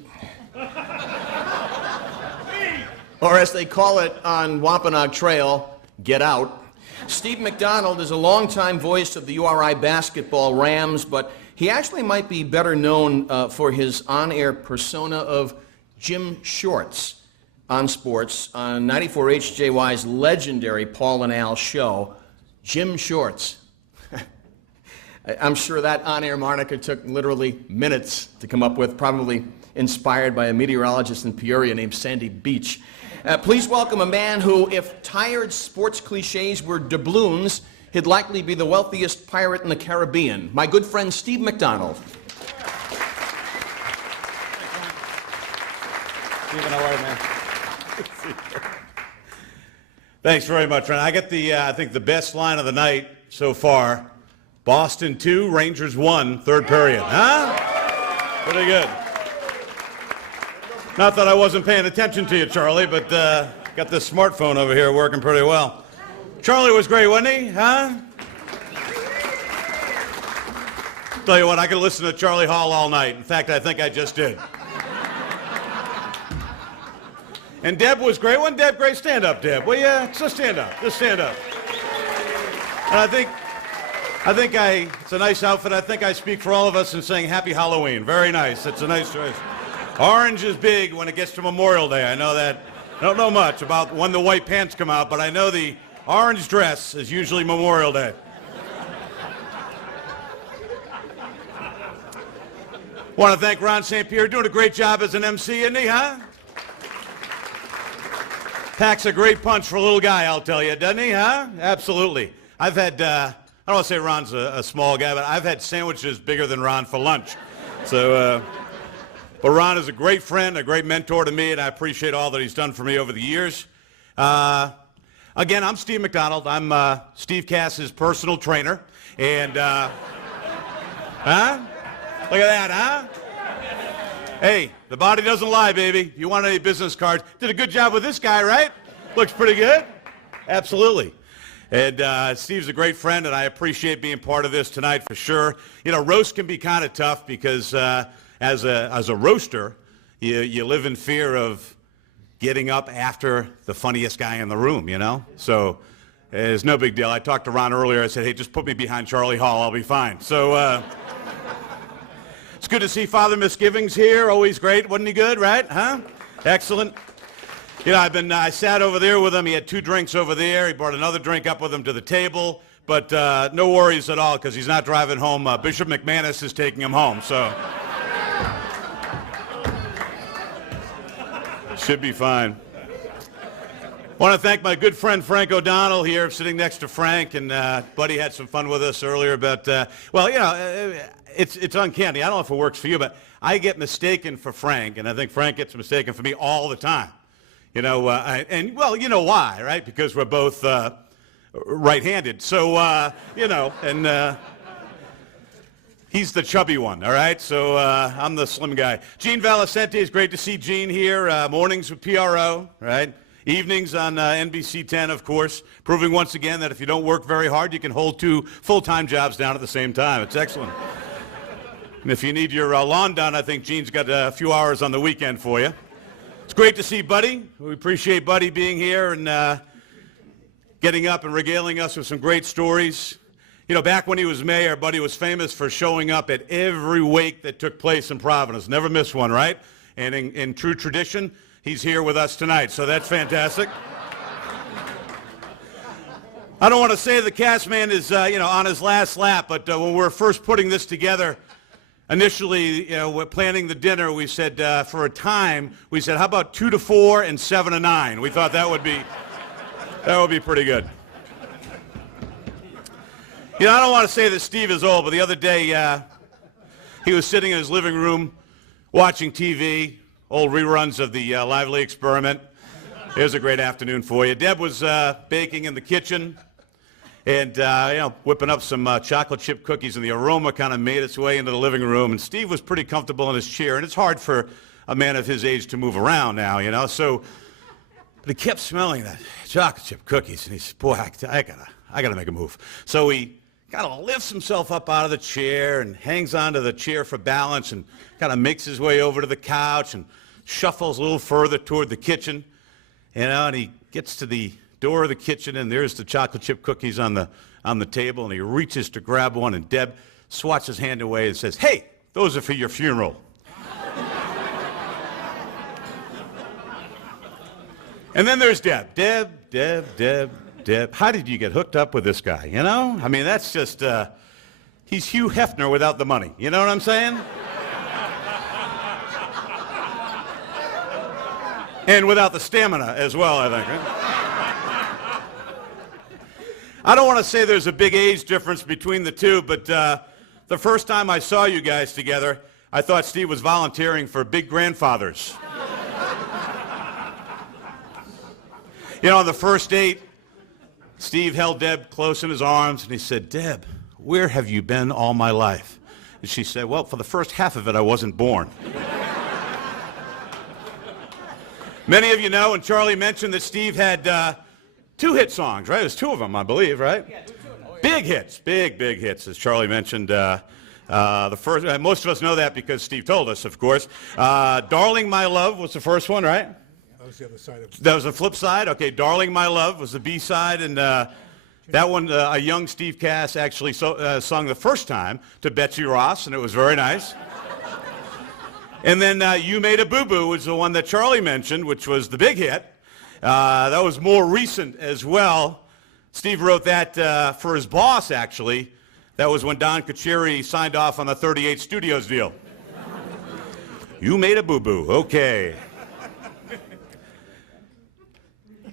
or as they call it on Wampanoag Trail, get out. Steve McDonald is a longtime voice of the URI basketball Rams, but he actually might be better known for his on-air persona of Jim Shorts on sports on 94 HJY's legendary Paul and Al show, Jim Shorts. I'm sure that on-air moniker took literally minutes to come up with, probably inspired by a meteorologist in Peoria named Sandy Beach. Please welcome a man who, if tired sports cliches were doubloons, he'd likely be the wealthiest pirate in the Caribbean. My good friend Steve McDonald. Stephen, how are you, man? Thanks very much, Ron. I got I think the best line of the night so far. Boston 2, Rangers 1, third period. Huh? Pretty good. Not that I wasn't paying attention to you, Charlie, but got this smartphone over here working pretty well. Charlie was great, wasn't he? Huh? Tell you what, I could listen to Charlie Hall all night. In fact, I think I just did. And Deb was great. Wasn't Deb great? Stand up, Deb. Well, yeah, just stand up. Just stand up. And I think it's a nice outfit. I think I speak for all of us in saying Happy Halloween. Very nice. It's a nice choice. Orange is big when it gets to Memorial Day. I know that. I don't know much about when the white pants come out, but I know the orange dress is usually Memorial Day. Want to thank Ron St. Pierre. Doing a great job as an MC, isn't he, huh? Packs a great punch for a little guy, I'll tell you, doesn't he, huh? Absolutely. I've had, I don't want to say Ron's a small guy, but I've had sandwiches bigger than Ron for lunch. So, but Ron is a great friend, a great mentor to me, and I appreciate all that he's done for me over the years. Again, I'm Steve McDonald. I'm Steve Kass's personal trainer. And, huh? Look at that, huh? Hey, the body doesn't lie, baby. You want any business cards? Did a good job with this guy, right? Looks pretty good. Absolutely. And Steve's a great friend, and I appreciate being part of this tonight for sure. You know, roast can be kind of tough because as a roaster, you live in fear of getting up after the funniest guy in the room, you know? So it's no big deal. I talked to Ron earlier. I said, hey, just put me behind Charlie Hall. I'll be fine. So it's good to see Father Misgivings here. Always great. Wasn't he good, right? Huh? Excellent. You know, I sat over there with him. He had 2 drinks over there. He brought another drink up with him to the table. But no worries at all because he's not driving home. Bishop McManus is taking him home, so should be fine. Want to thank my good friend Frank O'Donnell here, sitting next to Frank. And Buddy had some fun with us earlier about, well, you know, it's uncanny. I don't know if it works for you, but I get mistaken for Frank, and I think Frank gets mistaken for me all the time. You know, and well, you know why, right? Because we're both right-handed. So, you know, and he's the chubby one, all right? So I'm the slim guy. Gene Valicente, is great to see Gene here. Mornings with PRO, right? Evenings on NBC 10, of course, proving once again that if you don't work very hard, you can hold 2 full-time jobs down at the same time. It's excellent. And if you need your lawn done, I think Gene's got a few hours on the weekend for you. It's great to see Buddy. We appreciate Buddy being here and getting up and regaling us with some great stories. You know, back when he was mayor, Buddy was famous for showing up at every wake that took place in Providence. Never missed one, right? And in true tradition, he's here with us tonight, so that's fantastic. I don't want to say the cast man is, you know, on his last lap, but when we were first putting this together, initially, you know, we're planning the dinner, we said for a time, we said, how about 2 to 4 and 7 to 9? We thought that would be pretty good. You know, I don't want to say that Steve is old, but the other day he was sitting in his living room watching TV, old reruns of the Lively Experiment. Here's a great afternoon for you. Deb was baking in the kitchen and, you know, whipping up some chocolate chip cookies, and the aroma kind of made its way into the living room. And Steve was pretty comfortable in his chair, and it's hard for a man of his age to move around now, you know. So, but he kept smelling that chocolate chip cookies, and he said, boy, I gotta make a move. So he kind of lifts himself up out of the chair and hangs onto the chair for balance and kind of makes his way over to the couch and shuffles a little further toward the kitchen. and he gets to the door of the kitchen, and there's the chocolate chip cookies on the table, and he reaches to grab one, and Deb swats his hand away and says, "Hey, those are for your funeral." And then there's Deb. Deb. How did you get hooked up with this guy, you know? I mean, that's just, he's Hugh Hefner without the money. You know what I'm saying? And without the stamina as well, I think. Right? I don't want to say there's a big age difference between the two, but the first time I saw you guys together, I thought Steve was volunteering for Big Grandfathers. You know, on the first date, Steve held Deb close in his arms, and he said, "Deb, where have you been all my life?" And she said, "Well, for the first half of it, I wasn't born." Many of you know, and Charlie mentioned that Steve had 2 hit songs, right? There's 2 of them, I believe, right? Yeah, 2 of them. Big hits, big hits, as Charlie mentioned. The first, most of us know that because Steve told us, of course. "Darling My Love" was the first one, right? That was the other side of it. That was the flip side? Okay, "Darling My Love" was the B-side, and that one, a young Steve Kass actually sung the first time to Betsy Ross, and it was very nice. And then "You Made a Boo-Boo" was the one that Charlie mentioned, which was the big hit. That was more recent as well. Steve wrote that for his boss, actually. That was when Don Kachiri signed off on the 38 Studios deal. "You made a boo-boo," okay.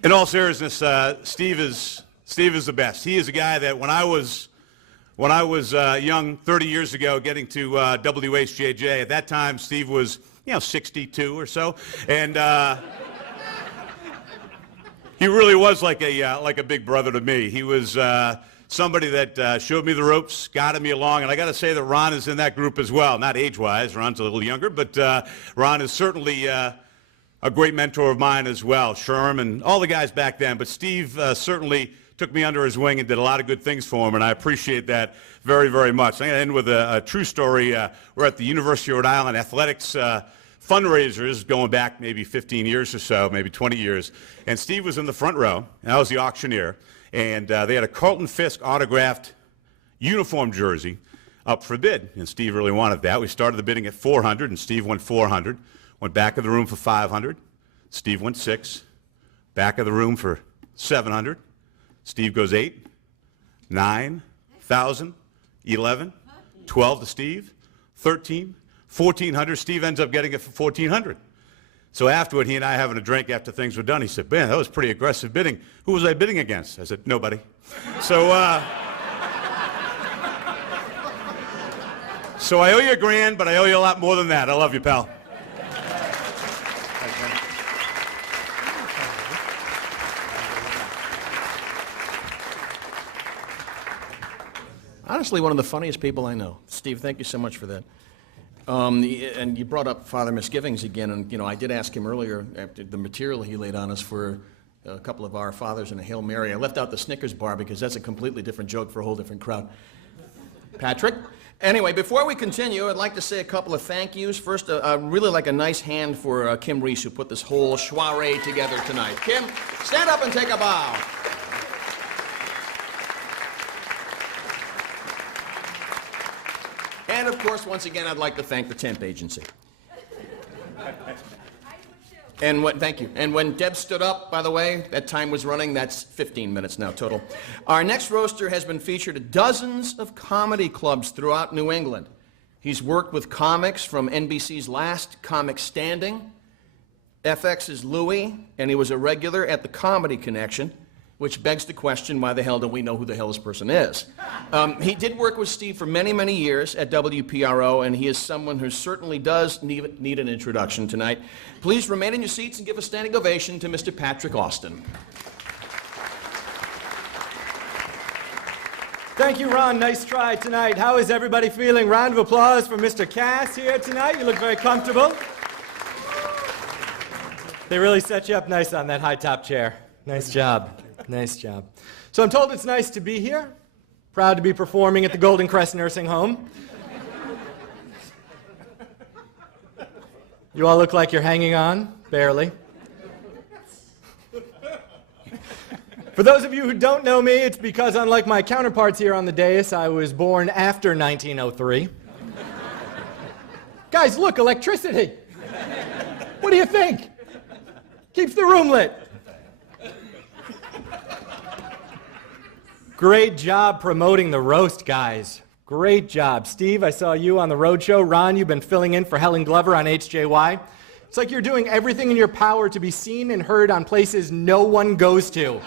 In all seriousness, Steve is the best. He is a guy that when I was young, 30 years ago, getting to WHJJ, at that time Steve was, 62 or so, and he really was like a big brother to me. He was somebody that showed me the ropes, guided me along, and I got to say that Ron is in that group as well. Not age-wise, Ron's a little younger, but Ron is certainly a great mentor of mine as well, Sherm and all the guys back then. But Steve certainly took me under his wing and did a lot of good things for him, and I appreciate that very, very much. I'm going to end with a true story. We're at the University of Rhode Island Athletics fundraisers going back maybe 15 years or so, maybe 20 years, and Steve was in the front row, and I was the auctioneer, and they had a Carlton Fisk autographed uniform jersey up for bid, and Steve really wanted that. We started the bidding at $400, and Steve went $400. Went back of the room for $500. Steve went $600. Back of the room for $700. Steve goes $8,000, $9,000, $11,000, $12,000 to Steve, $13,000, $1,400. Steve ends up getting it for $1,400. So afterward, he and I having a drink after things were done, he said, "Man, that was pretty aggressive bidding. Who was I bidding against?" I said, "Nobody." So I owe you $1,000, but I owe you a lot more than that. I love you, pal. Honestly, one of the funniest people I know. Steve, thank you so much for that. And you brought up Father Misgivings again, and I did ask him earlier after the material he laid on us for a couple of Our Fathers and a Hail Mary. I left out the Snickers bar because that's a completely different joke for a whole different crowd. Patrick? Anyway, before we continue, I'd like to say a couple of thank yous. First, really like a nice hand for Kim Reese, who put this whole soiree together tonight. Kim, stand up and take a bow. And of course, once again, I'd like to thank the temp agency. Thank you. And when Deb stood up, by the way, that time was running. That's 15 minutes now total. Our next roaster has been featured at dozens of comedy clubs throughout New England. He's worked with comics from NBC's Last Comic Standing, FX's Louie, and he was a regular at the Comedy Connection, which begs the question, why the hell don't we know who the hell this person is? He did work with Steve for many, many years at WPRO, and he is someone who certainly does need an introduction tonight. Please remain in your seats and give a standing ovation to Mr. Patrick Austin. Thank you, Ron. Nice try tonight. How is everybody feeling? Round of applause for Mr. Kass here tonight. You look very comfortable. They really set you up nice on that high top chair. Nice job. Nice job. So I'm told it's nice to be here. Proud to be performing at the Golden Crest Nursing Home. You all look like you're hanging on, barely. For those of you who don't know me, it's because unlike my counterparts here on the dais, I was born after 1903. Guys, look, electricity. What do you think? Keeps the room lit. Great job promoting the roast, guys. Great job. Steve, I saw you on the road show. Ron, you've been filling in for Helen Glover on HJY. It's like you're doing everything in your power to be seen and heard on places no one goes to.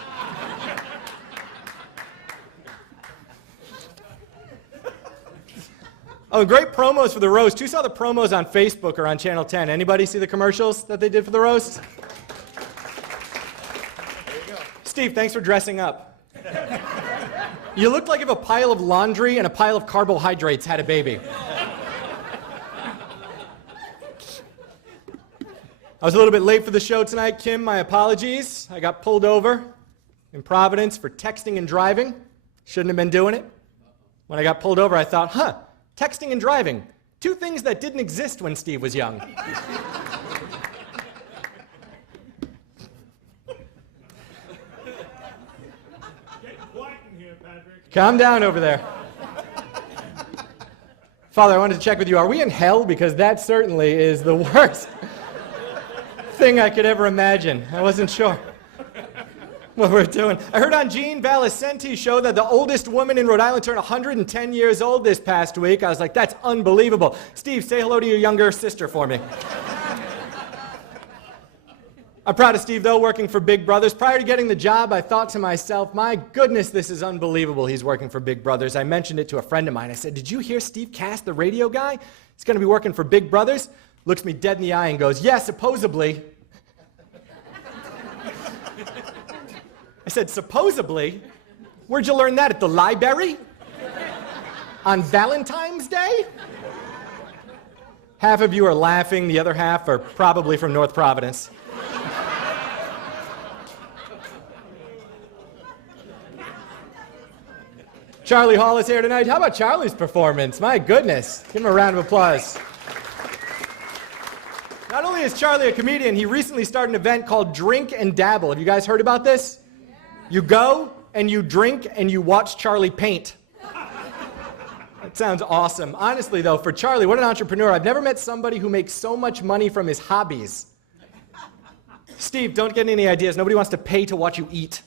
Oh, great promos for the roast. Who saw the promos on Facebook or on Channel 10? Anybody see the commercials that they did for the roast? There you go. Steve, thanks for dressing up. You looked like if a pile of laundry and a pile of carbohydrates had a baby. I was a little bit late for the show tonight. Kim, my apologies. I got pulled over in Providence for texting and driving. Shouldn't have been doing it. When I got pulled over, I thought, texting and driving, two things that didn't exist when Steve was young. Calm down over there. Father, I wanted to check with you. Are we in hell? Because that certainly is the worst thing I could ever imagine. I wasn't sure what we're doing. I heard on Gene Valicenti's show that the oldest woman in Rhode Island turned 110 years old this past week. I was like, that's unbelievable. Steve, say hello to your younger sister for me. I'm proud of Steve, though, working for Big Brothers. Prior to getting the job, I thought to myself, my goodness, this is unbelievable he's working for Big Brothers. I mentioned it to a friend of mine. I said, did you hear Steve Kass, the radio guy? He's going to be working for Big Brothers. Looks me dead in the eye and goes, yeah, supposedly. I said, supposedly? Where'd you learn that, at the library? On Valentine's Day? Half of you are laughing, the other half are probably from North Providence. Charlie Hall is here tonight. How about Charlie's performance? My goodness. Give him a round of applause. Not only is Charlie a comedian, he recently started an event called Drink and Dabble. Have you guys heard about this? You go and you drink and you watch Charlie paint. That sounds awesome. Honestly, though, for Charlie, what an entrepreneur. I've never met somebody who makes so much money from his hobbies. Steve, don't get any ideas. Nobody wants to pay to watch you eat.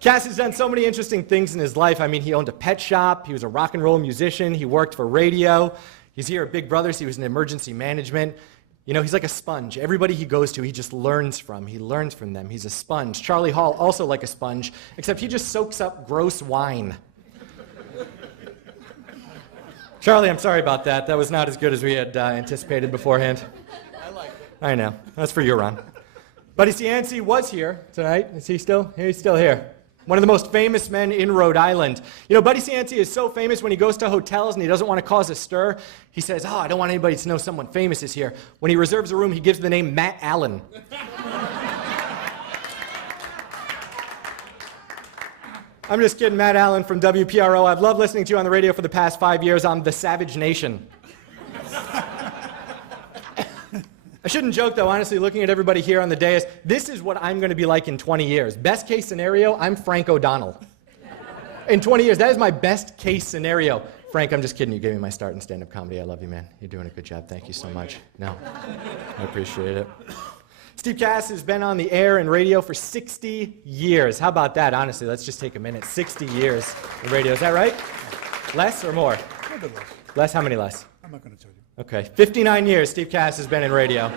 Kass has done so many interesting things in his life. I mean, he owned a pet shop. He was a rock and roll musician. He worked for radio. He's here at Big Brothers. He was in emergency management. You know, he's like a sponge. Everybody he goes to, he just learns from. He learns from them. He's a sponge. Charlie Hall, also like a sponge, except he just soaks up gross wine. Charlie, I'm sorry about that. That was not as good as we had anticipated beforehand. I like it. I know. That's for you, Ron. Buddy Cianci was here tonight. Is he still? He's still here. One of the most famous men in Rhode Island. You know, Buddy Cianci is so famous when he goes to hotels and he doesn't want to cause a stir. He says, I don't want anybody to know someone famous is here. When he reserves a room, he gives the name Matt Allen. I'm just kidding, Matt Allen from WPRO. I've loved listening to you on the radio for the past 5 years on The Savage Nation. I shouldn't joke, though, honestly, looking at everybody here on the dais, this is what I'm going to be like in 20 years. Best case scenario, I'm Frank O'Donnell. In 20 years, that is my best case scenario. Frank, I'm just kidding. You gave me my start in stand-up comedy. I love you, man. You're doing a good job. Thank you so much. No, I appreciate it. Steve Kass has been on the air and radio for 60 years. How about that, honestly? Let's just take a minute. 60 years in radio. Is that right? Less or more? A little bit less. Less? How many less? I'm not going to tell you. Okay, 59 years Steve Kass has been in radio.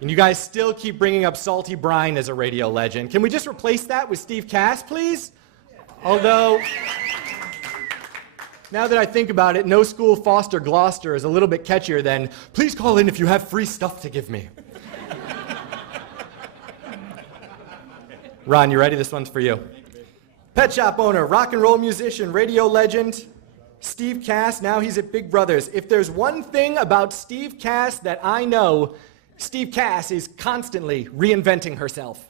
And you guys still keep bringing up Salty Brine as a radio legend. Can we just replace that with Steve Kass, please? Although, now that I think about it, No School Foster Gloucester is a little bit catchier than, please call in if you have free stuff to give me. Ron, you ready? This one's for you. Pet shop owner, rock and roll musician, radio legend, Steve Kass, now he's at Big Brothers. If there's one thing about Steve Kass that I know, Steve Kass is constantly reinventing herself.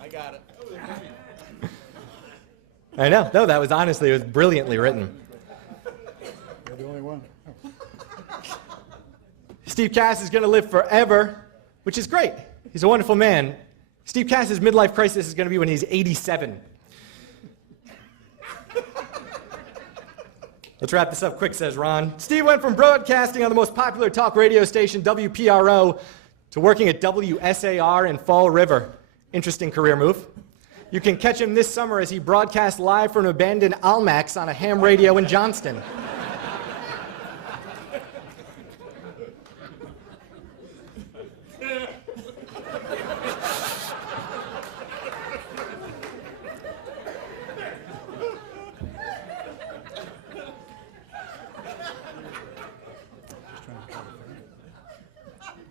I got it. I know. No, that was honestly, it was brilliantly written. You're the only one. Oh. Steve Kass is going to live forever, which is great. He's a wonderful man. Steve Kass's midlife crisis is going to be when he's 87. Let's wrap this up quick, says Ron. Steve went from broadcasting on the most popular talk radio station, WPRO, to working at WSAR in Fall River. Interesting career move. You can catch him this summer as he broadcasts live from an abandoned Almax on a ham radio in Johnston.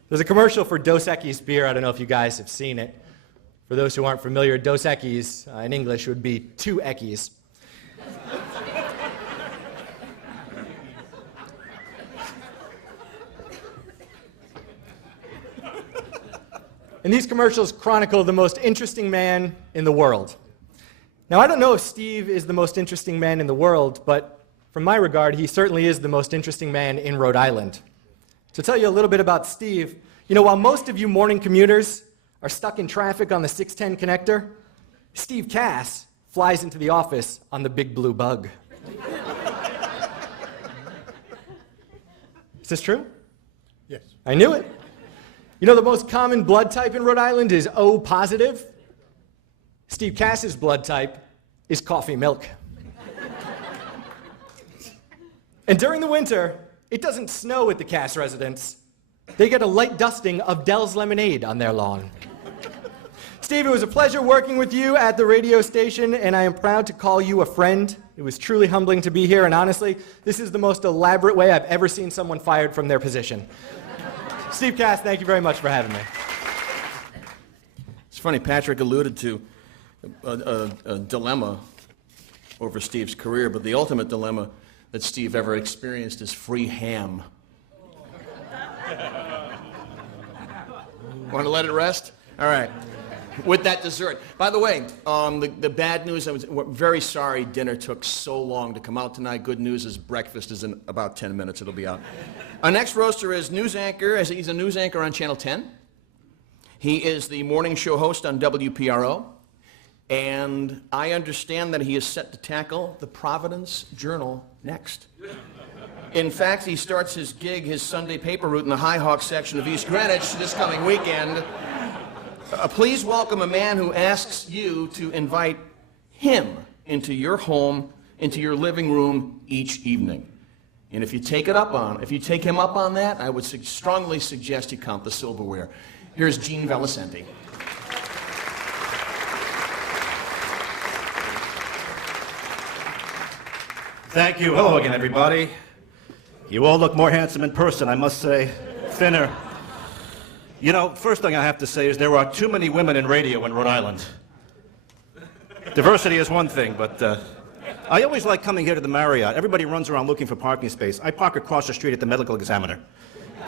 There's a commercial for Dos Equis beer. I don't know if you guys have seen it. For those who aren't familiar, Dos Equis in English would be 2 Equis. And these commercials chronicle the most interesting man in the world. Now, I don't know if Steve is the most interesting man in the world, but from my regard, he certainly is the most interesting man in Rhode Island. To tell you a little bit about Steve, while most of you morning commuters are stuck in traffic on the 610 connector, Steve Kass flies into the office on the Big Blue Bug. Is this true? Yes. I knew it. The most common blood type in Rhode Island is O positive. Steve Kass's blood type is coffee milk. And during the winter, it doesn't snow at the Kass residence. They get a light dusting of Dell's lemonade on their lawn. Steve, it was a pleasure working with you at the radio station, and I am proud to call you a friend. It was truly humbling to be here, and honestly, this is the most elaborate way I've ever seen someone fired from their position. Steve Kass, thank you very much for having me. It's funny, Patrick alluded to a dilemma over Steve's career, but the ultimate dilemma that Steve ever experienced is free ham. Want to let it rest? All right. With that dessert. By the way, the bad news, we're very sorry dinner took so long to come out tonight. Good news is breakfast is in about 10 minutes. It'll be out. Our next roaster is news anchor. He's a news anchor on Channel 10. He is the morning show host on WPRO. And I understand that he is set to tackle the Providence Journal next. In fact, he starts his gig, his Sunday paper route in the High Hawk section of East Greenwich this coming weekend. Please welcome a man who asks you to invite him into your home, into your living room each evening. And if you take him up on that, I would strongly suggest you count the silverware. Here's Gene Vellicenti. Thank you. Hello again, everybody. You all look more handsome in person, I must say. Thinner. First thing I have to say is there are too many women in radio in Rhode Island. Diversity is one thing, but I always like coming here to the Marriott. Everybody runs around looking for parking space. I park across the street at the medical examiner.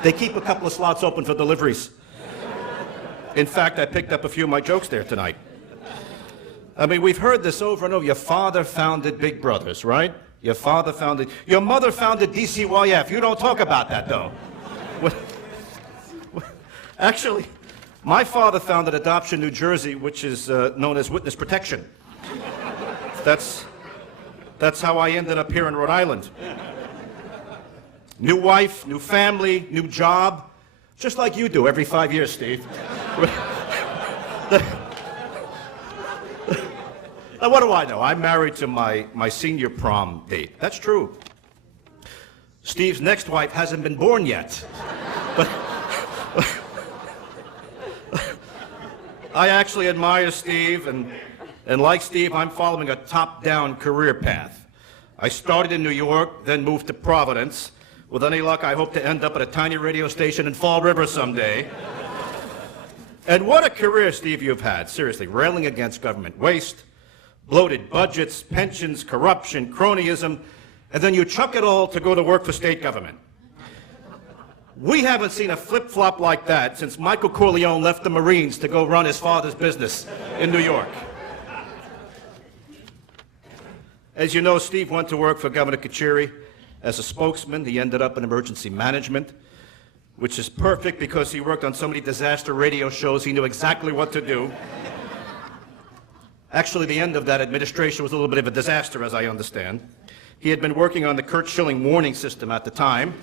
They keep a couple of slots open for deliveries. In fact, I picked up a few of my jokes there tonight. We've heard this over and over. Your father founded Big Brothers, right? Your mother founded DCYF. You don't talk about that, though. Actually, my father founded Adoption New Jersey, which is known as Witness Protection. That's how I ended up here in Rhode Island. New wife, new family, new job, just like you do every 5 years, Steve. Now, what do I know? I'm married to my senior prom date. That's true. Steve's next wife hasn't been born yet. But I actually admire Steve, and like Steve, I'm following a top-down career path. I started in New York, then moved to Providence. With any luck, I hope to end up at a tiny radio station in Fall River someday. And what a career, Steve, you've had. Seriously, railing against government waste, bloated budgets, pensions, corruption, cronyism, and then you chuck it all to go to work for state government. We haven't seen a flip-flop like that since Michael Corleone left the Marines to go run his father's business in New York. As you know, Steve went to work for Governor Kachiri as a spokesman. He ended up in emergency management, which is perfect because he worked on so many disaster radio shows, he knew exactly what to do. Actually, the end of that administration was a little bit of a disaster, as I understand. He had been working on the Kurt Schilling warning system at the time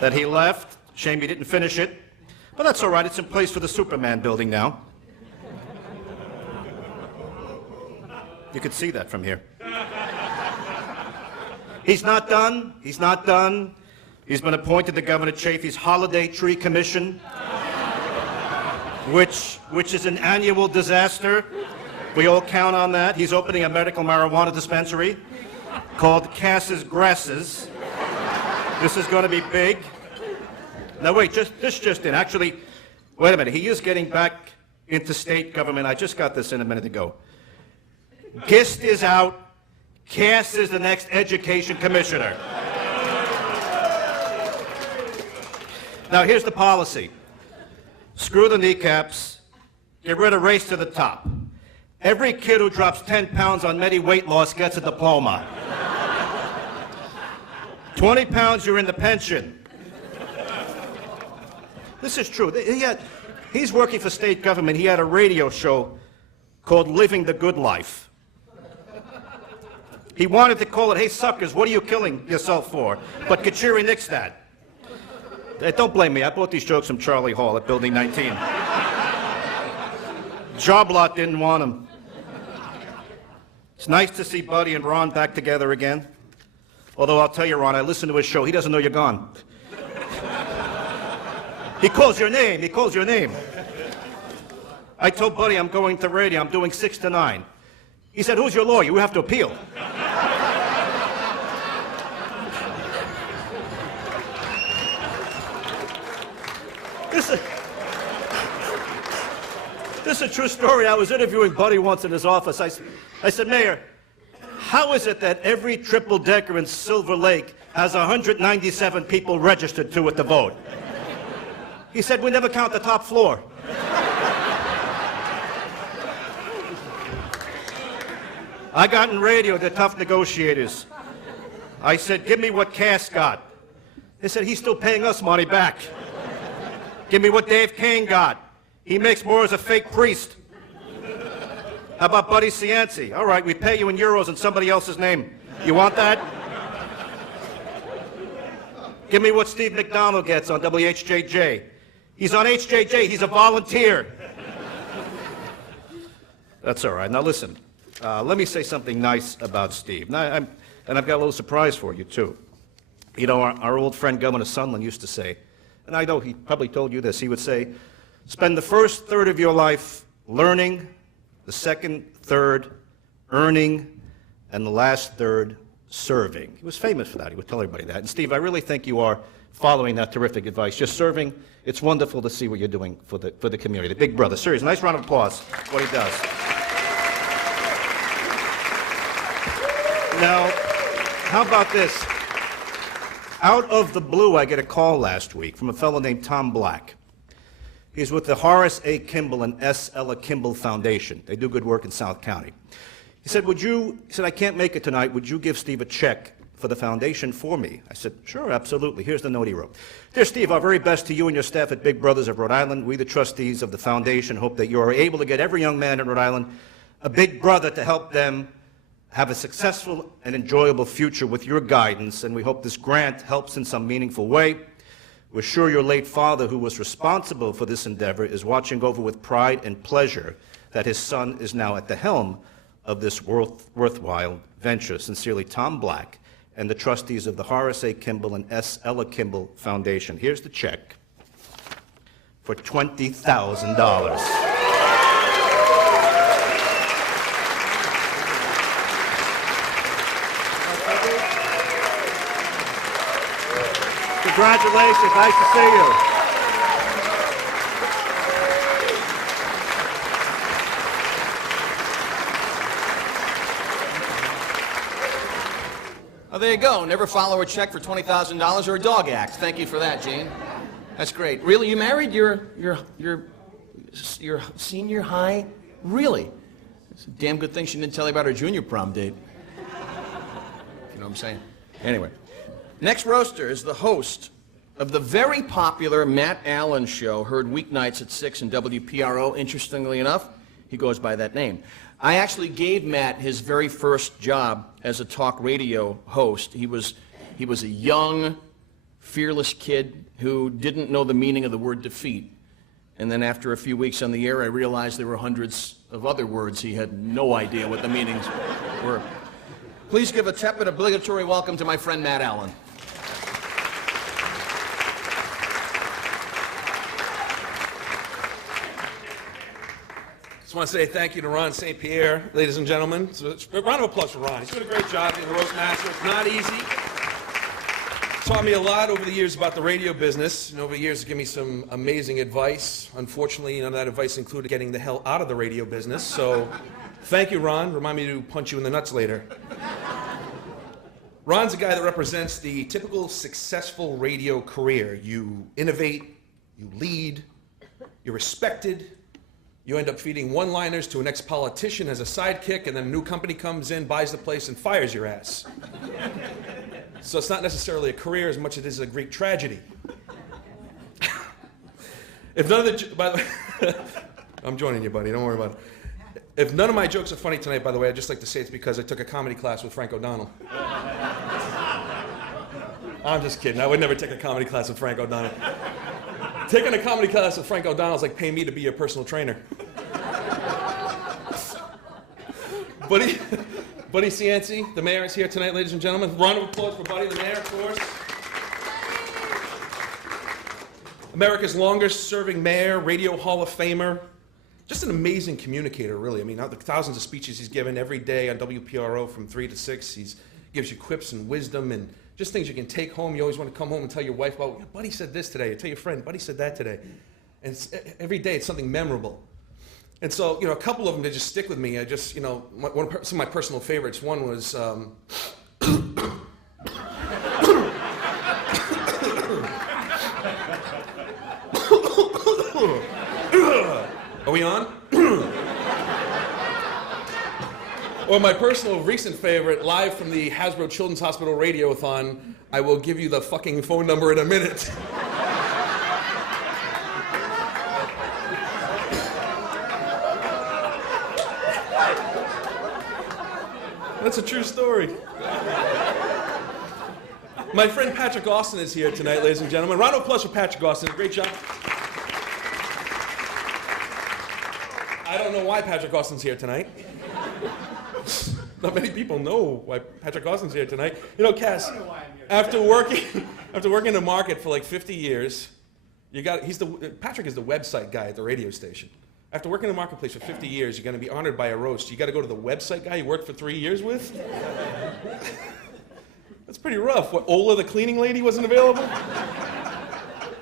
that he left. Shame he didn't finish it. But that's all right, it's in place for the Superman building now. You could see that from here. He's not done. He's not done. He's been appointed to Governor Chafee's Holiday Tree Commission, which is an annual disaster. We all count on that. He's opening a medical marijuana dispensary called Cass's Grasses. This is going to be big. Now wait, this just in. Actually, wait a minute. He is getting back into state government. I just got this in a minute ago. Gist is out. Cass is the next education commissioner. Now here's the policy. Screw the kneecaps. Get rid of race to the top. Every kid who drops 10 pounds on Medi weight loss gets a diploma. 20 pounds, you're in the pension. This is true. He's working for state government. He had a radio show called Living the Good Life. He wanted to call it, "Hey suckers, what are you killing yourself for?" But Kachiri nixed that. Don't blame me. I bought these jokes from Charlie Hall at Building 19. Job lot didn't want him. It's nice to see Buddy and Ron back together again. Although I'll tell you, Ron, I listened to his show. He doesn't know you're gone. He calls your name. He calls your name. I told Buddy I'm going to radio. I'm doing 6 to 9. He said, "Who's your lawyer? You have to appeal." This is a true story. I was interviewing Buddy once in his office. I said, "Mayor, how is it that every triple-decker in Silver Lake has 197 people registered to it to vote?" He said, "We never count the top floor." I got in radio, they're tough negotiators. I said, "Give me what Cass got." They said, "He's still paying us money back." "Give me what Dave Kane got. He makes more as a fake priest." "How about Buddy Cianci?" "All right, we pay you in euros in somebody else's name. You want that?" "Give me what Steve McDonald gets on WHJJ. He's on HJJ, he's a volunteer." That's all right. Now listen, let me say something nice about Steve. Now, I've got a little surprise for you, too. You know, our old friend Governor Sunland used to say, and I know he probably told you this, he would say, "Spend the first third of your life learning, the second third earning, and the last third serving." He was famous for that. He would tell everybody that. And Steve, I really think you are following that terrific advice. Just serving. It's wonderful to see what you're doing for the community. The big brother. Seriously, nice round of applause for what he does. Now, how about this? Out of the blue, I get a call last week from a fellow named Tom Black. He's with the Horace A. Kimball and S. Ella Kimball Foundation. They do good work in South County. He said, "I can't make it tonight. Would you give Steve a check for the foundation for me?" I said, "Sure, absolutely." Here's the note he wrote. "Dear Steve, our very best to you and your staff at Big Brothers of Rhode Island. We, the trustees of the foundation, hope that you are able to get every young man in Rhode Island a big brother to help them have a successful and enjoyable future with your guidance, and we hope this grant helps in some meaningful way. We're sure your late father, who was responsible for this endeavor, is watching over with pride and pleasure that his son is now at the helm of this worthwhile venture. Sincerely, Tom Black and the trustees of the Horace A. Kimball and S. Ella Kimball Foundation." Here's the check for $20,000. Congratulations, nice to see you. Oh, there you go. Never follow a check for $20,000 or a dog act. Thank you for that, Gene. That's great. Really, you married your senior high? Really? It's a damn good thing she didn't tell you about her junior prom date. what I'm saying? Anyway, next roaster is the host of the very popular Matt Allen show, heard weeknights at 6 in WPRO. Interestingly enough, he goes by that name. I actually gave Matt his very first job as a talk radio host. He was a young, fearless kid who didn't know the meaning of the word defeat. And then after a few weeks on the air, I realized there were hundreds of other words he had no idea what the meanings were. Please give a tepid obligatory welcome to my friend Matt Allen. Just want to say thank you to Ron St. Pierre, ladies and gentlemen. So, a round of applause for Ron. He's doing a great job being the roast master. It's not easy. Taught me a lot over the years about the radio business, and over the years, given me some amazing advice. Unfortunately, none of that advice included getting the hell out of the radio business. So, thank you, Ron. Remind me to punch you in the nuts later. Ron's a guy that represents the typical successful radio career. You innovate, you lead, you're respected. You end up feeding one-liners to an ex-politician as a sidekick, and then a new company comes in, buys the place, and fires your ass. So it's not necessarily a career as much as it is a Greek tragedy. If none of the... By the way, I'm joining you, buddy. Don't worry about it. If none of my jokes are funny tonight, by the way, I'd just like to say it's because I took a comedy class with Frank O'Donnell. I'm just kidding. I would never take a comedy class with Frank O'Donnell. Taking a comedy class with Frank O'Donnell is like paying me to be your personal trainer. Buddy Cianci, the mayor, is here tonight, ladies and gentlemen. Round of applause for Buddy, the mayor, of course. America's longest-serving mayor, Radio Hall of Famer. Just an amazing communicator, really. I mean, the thousands of speeches he's given every day on WPRO from 3 to 6. He gives you quips and wisdom and just things you can take home. You always want to come home and tell your wife, well, Buddy said this today. Or tell your friend, Buddy said that today. And every day it's something memorable. And so, a couple of them that just stick with me. I just, some of my personal favorites. One was, Are we on? Or my personal recent favorite, live from the Hasbro Children's Hospital Radiothon, I will give you the fucking phone number in a minute. That's a true story. My friend Patrick Austin is here tonight, ladies and gentlemen. Round of applause for Patrick Austin. Great job. I don't know why Patrick Austin's here tonight. Not many people know why Patrick Austin's here tonight. Cass, after working in the market for like 50 years, Patrick is the website guy at the radio station. After working in the marketplace for 50 years, you're going to be honored by a roast. You got to go to the website guy you worked for 3 years with? That's pretty rough. What, Ola the cleaning lady wasn't available?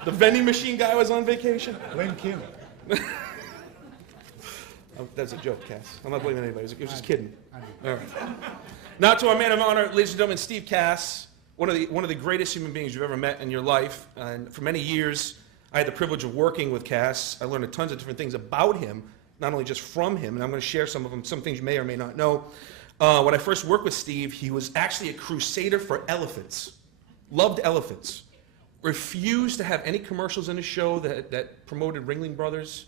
The vending machine guy was on vacation? Blame Kim. That's a joke, Cass. I'm not blaming anybody. It was just kidding. All right. Now to our man of honor, ladies and gentlemen, Steve Kass, one of the greatest human beings you've ever met in your life. And for many years, I had the privilege of working with Kass. I learned tons of different things about him, not only just from him, and I'm going to share some of them, some things you may or may not know. When I first worked with Steve, he was actually a crusader for elephants. Loved elephants. Refused to have any commercials in his show that promoted Ringling Brothers.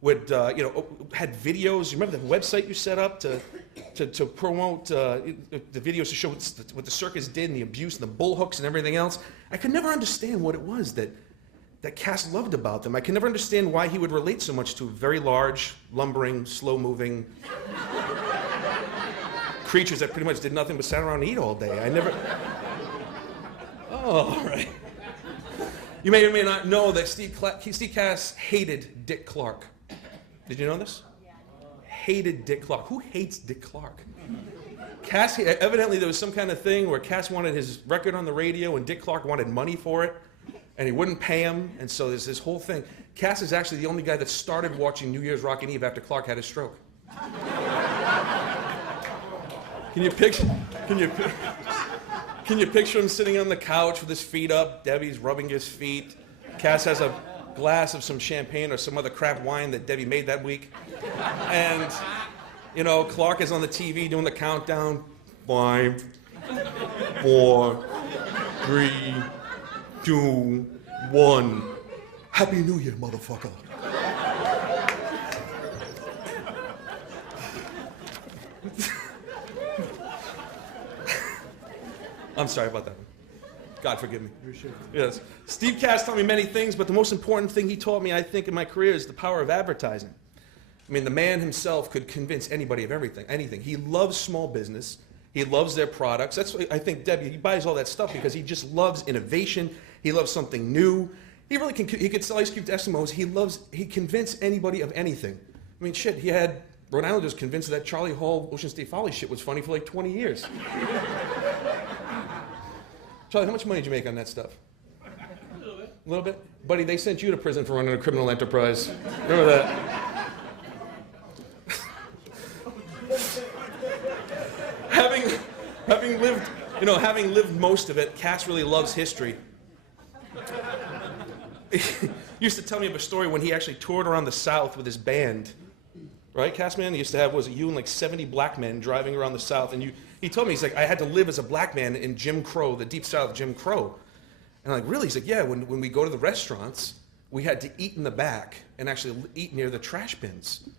Had videos. You remember the website you set up to promote the videos to show what the circus did and the abuse and the bull hooks and everything else? I could never understand what it was that Kass loved about them. I could never understand why he would relate so much to very large, lumbering, slow-moving creatures that pretty much did nothing but sat around and eat all day. Oh, all right. You may or may not know that Steve Kass hated Dick Clark. Did you know this? Hated Dick Clark. Who hates Dick Clark? Kass, evidently there was some kind of thing where Kass wanted his record on the radio and Dick Clark wanted money for it, and he wouldn't pay him, and so there's this whole thing. Kass is actually the only guy that started watching New Year's Rockin' Eve after Clark had his stroke. Can you picture him sitting on the couch with his feet up, Debbie's rubbing his feet, Kass has a glass of some champagne or some other crap wine that Debbie made that week, and Clark is on the TV doing the countdown, 5, 4, 3, 2, 1. Happy New Year, motherfucker. I'm sorry about that one. God forgive me. Yes. Steve Kass taught me many things, but the most important thing he taught me, I think, in my career is the power of advertising. I mean, the man himself could convince anybody of anything. He loves small business. He loves their products. That's why I think Debbie, he buys all that stuff because he just loves innovation. He loves something new. He really he could sell ice cube to Eskimos. He convinced anybody of anything. I mean, shit, he had Rhode Islanders convinced that Charlie Hall Ocean State Folly shit was funny for like 20 years. Charlie, how much money did you make on that stuff? A little bit. Buddy, they sent you to prison for running a criminal enterprise. Remember that? having lived most of it, Kass really loves history. He used to tell me of a story when he actually toured around the South with his band. Right, Kass, man? He used to have, was it you and like 70 black men driving around the South, and he told me, he's like, I had to live as a black man in Jim Crow, the deep South, Jim Crow. And I'm like, really? He's like, yeah, when we go to the restaurants, we had to eat in the back and actually eat near the trash bins. And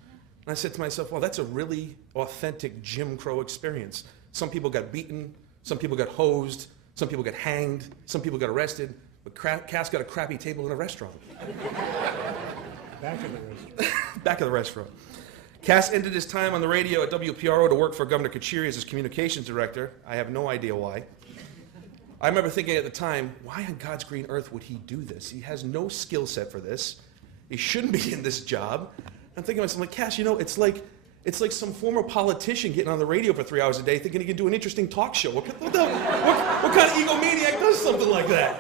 I said to myself, well, that's a really authentic Jim Crow experience. Some people got beaten, some people got hosed, some people got hanged, some people got arrested, but Kass got a crappy table in a restaurant. Back of the restaurant. Back of the restaurant. Kass ended his time on the radio at WPRO to work for Governor Kachiri as his communications director. I have no idea why. I remember thinking at the time, why on God's green earth would he do this? He has no skill set for this. He shouldn't be in this job. I'm thinking to myself, like, Kass, it's like some former politician getting on the radio for 3 hours a day thinking he can do an interesting talk show. What kind of egomaniac does something like that?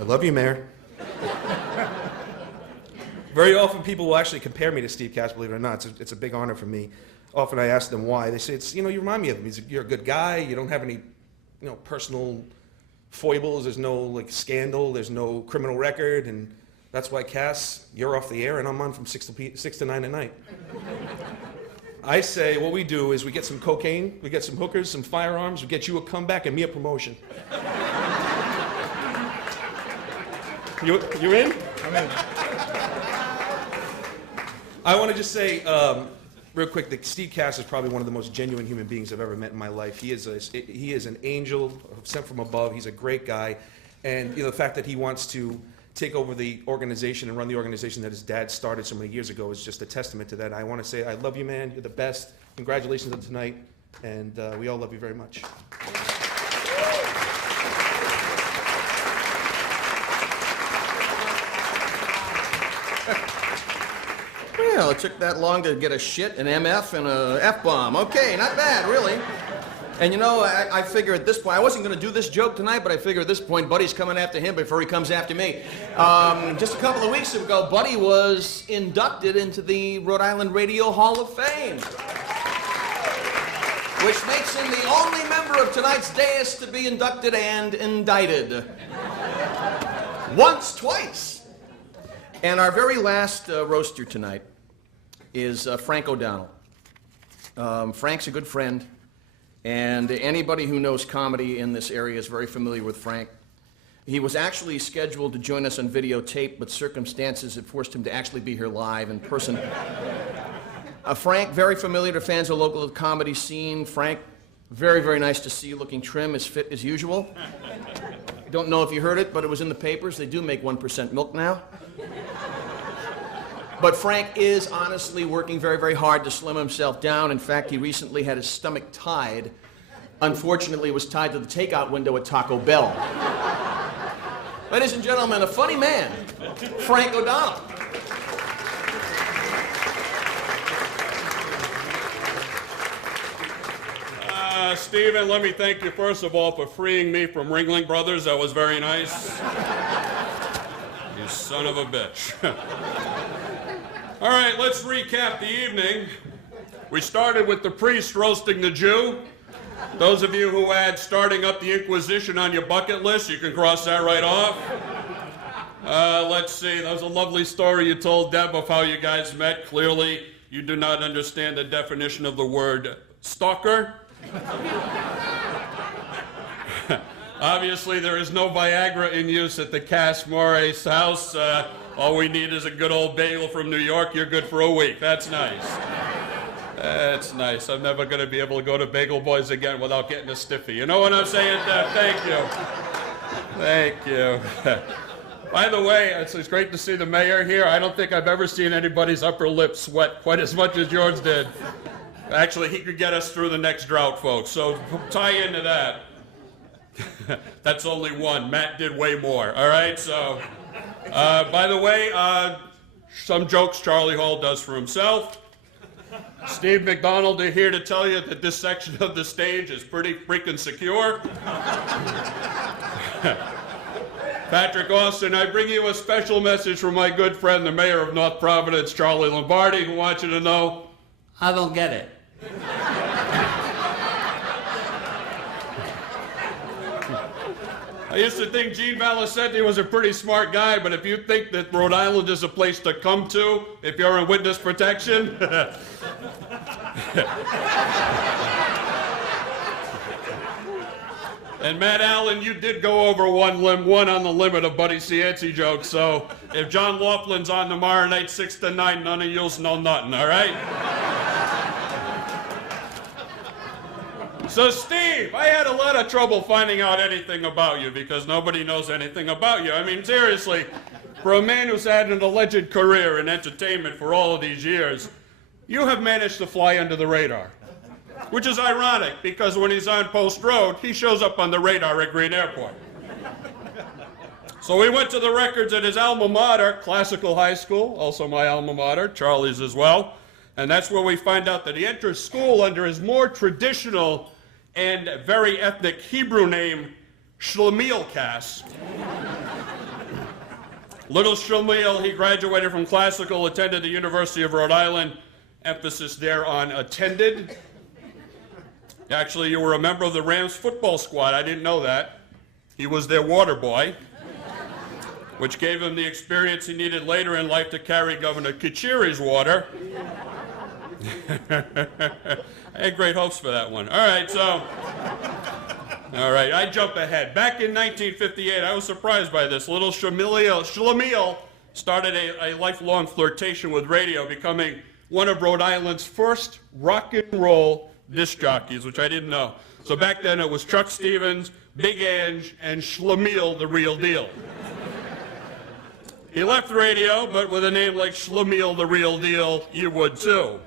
I love you, Mayor. Very often people will actually compare me to Steve Kass, believe it or not. It's a big honor for me. Often I ask them why. They say, you remind me of him. You're a good guy. You don't have any, personal foibles. There's no, scandal. There's no criminal record. And that's why, Kass, you're off the air and I'm on from 6 to 9 at night. I say what we do is we get some cocaine, we get some hookers, some firearms, we get you a comeback and me a promotion. You're in? I'm in. I want to just say, real quick, that Steve Kass is probably one of the most genuine human beings I've ever met in my life. He is an angel sent from above. He's a great guy. And the fact that he wants to take over the organization and run the organization that his dad started so many years ago is just a testament to that. I want to say, I love you, man. You're the best. Congratulations on tonight. And we all love you very much. Well, it took that long to get a shit, an MF, and a F-bomb. Okay, not bad, really. And I figure at this point, I wasn't going to do this joke tonight, but I figure at this point, Buddy's coming after him before he comes after me. Just a couple of weeks ago, Buddy was inducted into the Rhode Island Radio Hall of Fame, which makes him the only member of tonight's dais to be inducted and indicted. Twice. And our very last roaster tonight is Frank O'Donnell. Frank's a good friend, and anybody who knows comedy in this area is very familiar with Frank. He was actually scheduled to join us on videotape, but circumstances had forced him to actually be here live in person. Frank, very familiar to fans of the local comedy scene. Frank, very, very nice to see you, looking trim, as fit as usual. I don't know if you heard it, but it was in the papers. They do make 1% milk now. But Frank is honestly working very, very hard to slim himself down. In fact, he recently had his stomach tied. Unfortunately, it was tied to the takeout window at Taco Bell. Ladies and gentlemen, a funny man, Frank O'Donnell. Stephen, let me thank you first of all for freeing me from Ringling Brothers. That was very nice. You son of a bitch. All right, let's recap the evening. We started with the priest roasting the Jew. Those of you who had starting up the Inquisition on your bucket list, you can cross that right off. Let's see. That was a lovely story you told, Deb, of how you guys met. Clearly, you do not understand the definition of the word stalker. Obviously, there is no Viagra in use at the Cass-Moray's house. All we need is a good old bagel from New York. You're good for a week. That's nice. That's nice. I'm never going to be able to go to Bagel Boys again without getting a stiffy. You know what I'm saying, Deb? Thank you. Thank you. By the way, it's great to see the mayor here. I don't think I've ever seen anybody's upper lip sweat quite as much as yours did. Actually, he could get us through the next drought, folks. So tie into that. That's only one. Matt did way more. All right, so by the way, some jokes Charlie Hall does for himself. Steve McDonald is here to tell you that this section of the stage is pretty freaking secure. Patrick Austin, I bring you a special message from my good friend, the mayor of North Providence, Charlie Lombardi, who wants you to know, I don't get it. I used to think Gene Valicenti was a pretty smart guy, but if you think that Rhode Island is a place to come to if you're in witness protection, and Matt Allen, you did go over one on the limit of Buddy Cianci jokes, so if John Laughlin's on tomorrow night 6 to 9, none of you'll know nothing, all right? So Steve, I had a lot of trouble finding out anything about you because nobody knows anything about you. I mean, seriously, for a man who's had an alleged career in entertainment for all of these years, you have managed to fly under the radar. Which is ironic because when he's on Post Road, he shows up on the radar at Green Airport. So we went to the records at his alma mater, Classical High School, also my alma mater, Charlie's as well. And that's where we find out that he enters school under his more traditional and very ethnic Hebrew name, Shlomiel Kass. Little Shlomiel, he graduated from Classical, attended the University of Rhode Island, emphasis there on attended. Actually, you were a member of the Rams football squad. I didn't know that. He was their water boy, which gave him the experience he needed later in life to carry Governor Kachiri's water. I had great hopes for that one. All right, I jump ahead. Back in 1958, I was surprised by this. Little Shlomiel started a lifelong flirtation with radio, becoming one of Rhode Island's first rock and roll disc jockeys, which I didn't know. So back then it was Chuck Stevens, Big Ange, and Shlomiel, the real deal. He left radio, but with a name like Shlomiel, the real deal, you would too.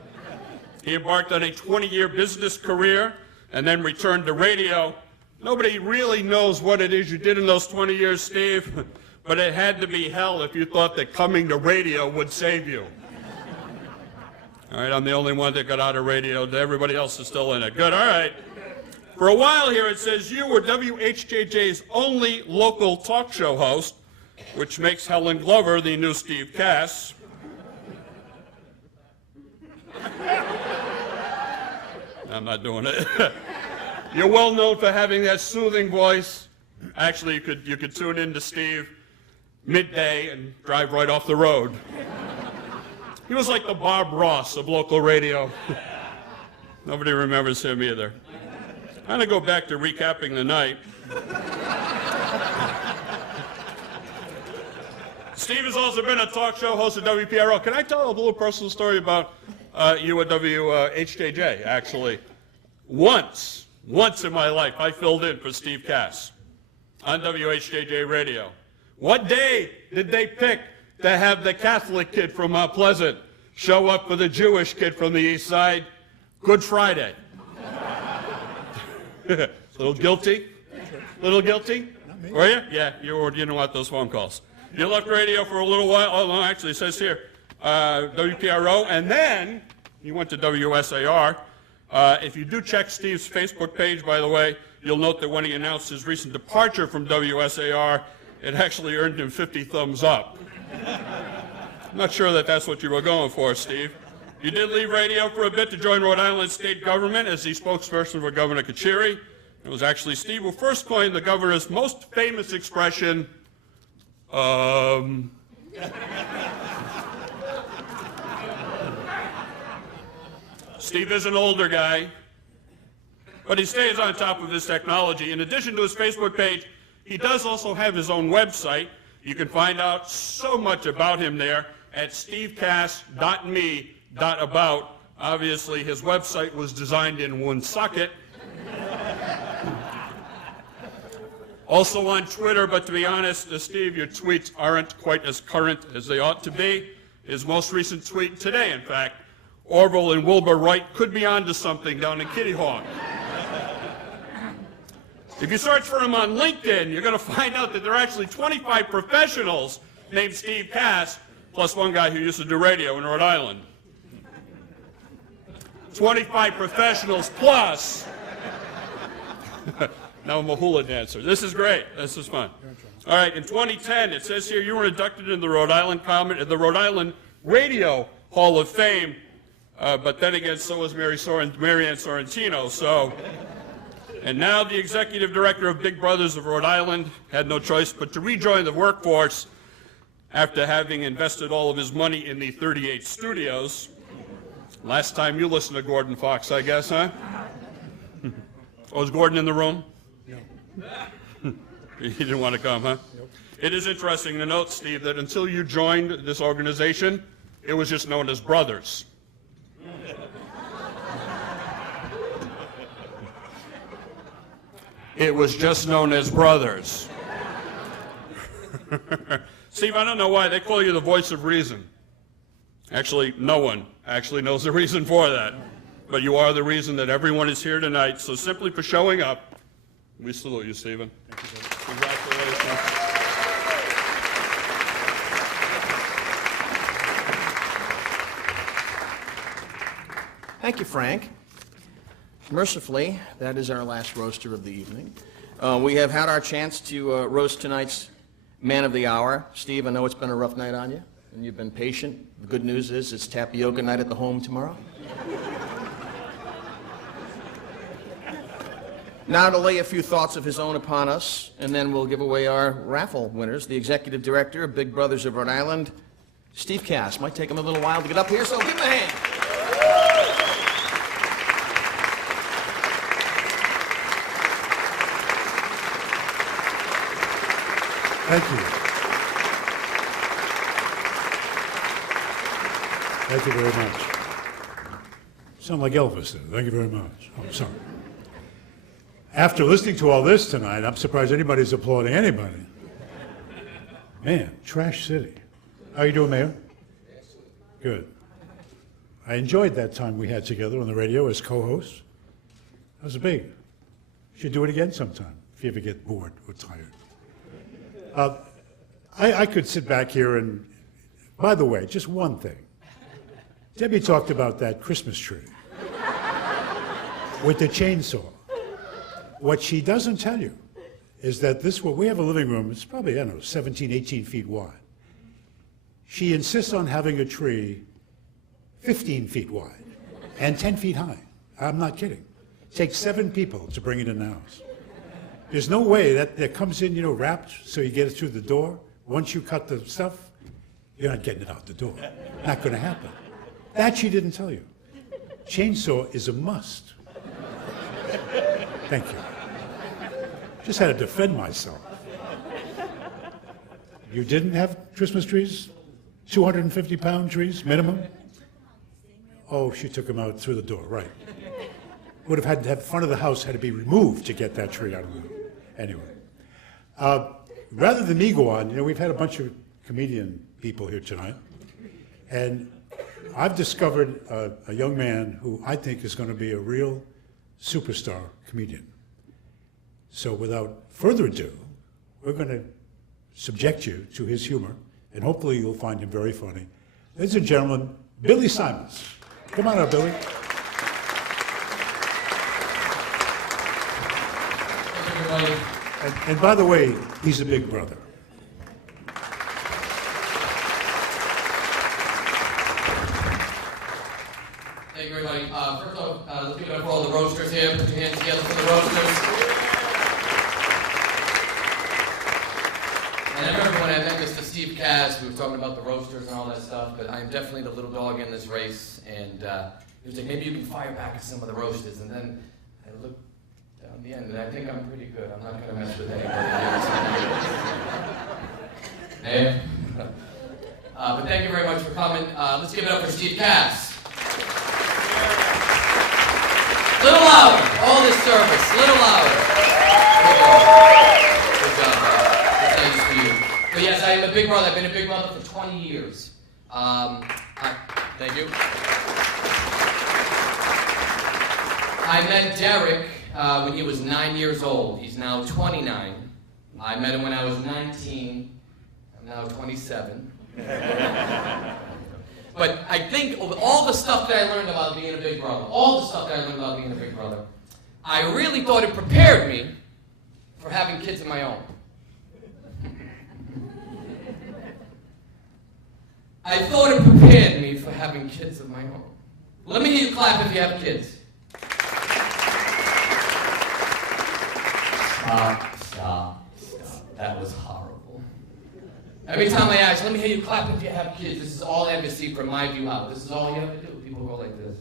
He embarked on a 20-year business career and then returned to radio. Nobody really knows what it is you did in those 20 years, Steve, but it had to be hell if you thought that coming to radio would save you. All right, I'm the only one that got out of radio. Everybody else is still in it. Good, all right. For a while here, it says you were WHJJ's only local talk show host, which makes Helen Glover the new Steve Kass. I'm not doing it. You're well known for having that soothing voice. Actually, you could tune in to Steve midday and drive right off the road. He was like the Bob Ross of local radio. Nobody remembers him either. I'm going to go back to recapping the night. Steve has also been a talk show host at WPRO. Can I tell a little personal story about you at WHJJ, actually? Once in my life, I filled in for Steve Kass on WHJJ radio. What day did they pick to have the Catholic kid from Mount Pleasant show up for the Jewish kid from the East Side? Good Friday. Little guilty? Little guilty? Were you? Yeah, you didn't want those phone calls. You left radio for a little while. Oh, no, actually, it says here, WPRO, and then you went to WSAR. If you do check Steve's Facebook page, by the way, you'll note that when he announced his recent departure from WSAR, it actually earned him 50 thumbs up. I'm not sure that that's what you were going for, Steve. You did leave radio for a bit to join Rhode Island state government as the spokesperson for Governor Kachiri. It was actually Steve who first coined the governor's most famous expression, Steve is an older guy, but he stays on top of his technology. In addition to his Facebook page, he does also have his own website. You can find out so much about him there at stevecass.me.about. Obviously, his website was designed in Woonsocket. Also on Twitter, but to be honest, Steve, your tweets aren't quite as current as they ought to be. His most recent tweet today, in fact, Orville and Wilbur Wright could be onto something down in Kitty Hawk. If you search for him on LinkedIn, you're going to find out that there are actually 25 professionals named Steve Kass, plus one guy who used to do radio in Rhode Island. 25 professionals plus. Now I'm a hula dancer. This is great. This is fun. All right, in 2010, it says here you were inducted into the Rhode Island Radio Hall of Fame, but then again, so was Marianne Sorrentino. So, and now the executive director of Big Brothers of Rhode Island had no choice but to rejoin the workforce after having invested all of his money in the 38 studios. Last time you listened to Gordon Fox, I guess, huh? Oh, is Gordon in the room? No. He didn't want to come, huh? Nope. It is interesting to note, Steve, that until you joined this organization, it was just known as Brothers. It was just known as Brothers. Steve, I don't know why they call you the voice of reason. Actually, no one actually knows the reason for that. But you are the reason that everyone is here tonight. So simply for showing up, we salute you, Stephen. Congratulations. Thank you, Frank. Mercifully, that is our last roaster of the evening. We have had our chance to roast tonight's man of the hour. Steve, I know it's been a rough night on you, and you've been patient. The good news is it's tapioca night at the home tomorrow. Now to lay a few thoughts of his own upon us, and then we'll give away our raffle winners. The executive director of Big Brothers of Rhode Island, Steve Kass. Might take him a little while to get up here, so give him a hand. Thank you. Thank you very much. Sound like Elvis there. Thank you very much. Oh, sorry. After listening to all this tonight, I'm surprised anybody's applauding anybody. Man, Trash City. How you doing, Mayor? Good. I enjoyed that time we had together on the radio as co-hosts. That was big. Should do it again sometime if you ever get bored or tired. I could sit back here and, by the way, just one thing. Debbie talked about that Christmas tree with the chainsaw. What she doesn't tell you is that we have a living room, it's probably, 17, 18 feet wide. She insists on having a tree 15 feet wide and 10 feet high. I'm not kidding. It takes 7 people to bring it in the house. There's no way that comes in, wrapped so you get it through the door. Once you cut the stuff, you're not getting it out the door. Not going to happen. That she didn't tell you. Chainsaw is a must. Thank you. Just had to defend myself. You didn't have Christmas trees? 250-pound trees, minimum? Oh, she took them out through the door, right. Would have had to have front of the house had to be removed to get that tree out of the way. Anyway. Rather than me go on, we've had a bunch of comedian people here tonight, and I've discovered a young man who I think is going to be a real superstar comedian. So without further ado, we're going to subject you to his humor, and hopefully you'll find him very funny. Ladies and gentlemen, Billy Simons. Come on up, Billy. And by the way, he's a big brother. Thank you, everybody. First off, let's give it up for all the roasters here. Put your hands together for the roasters. And everyone I met Mr. Steve Kass. We were talking about the roasters and all that stuff, but I'm definitely the little dog in this race. And he was like, maybe you can fire back at some of the roasters. And then I looked down the end, and I think I'm pretty good. I'm not going to mess with anybody else. Hey. But thank you very much for coming. Let's give it up for Steve Kass. A little louder. All this service. A little louder. Good job, man. That's nice for you. But yes, I'm a big brother. I've been a big brother for 20 years. Thank you. I met Derek when he was 9 years old. He's now 29. I met him when I was 19. I'm now 27. But I think of all the stuff that I learned about being a big brother, I really thought it prepared me for having kids of my own. I thought it prepared me for having kids of my own. Let me hear you clap if you have kids. Stop. That was horrible. Every time I ask, let me hear you clap if you have kids. This is all I ever see from my view out. This is all you ever do. People go like this.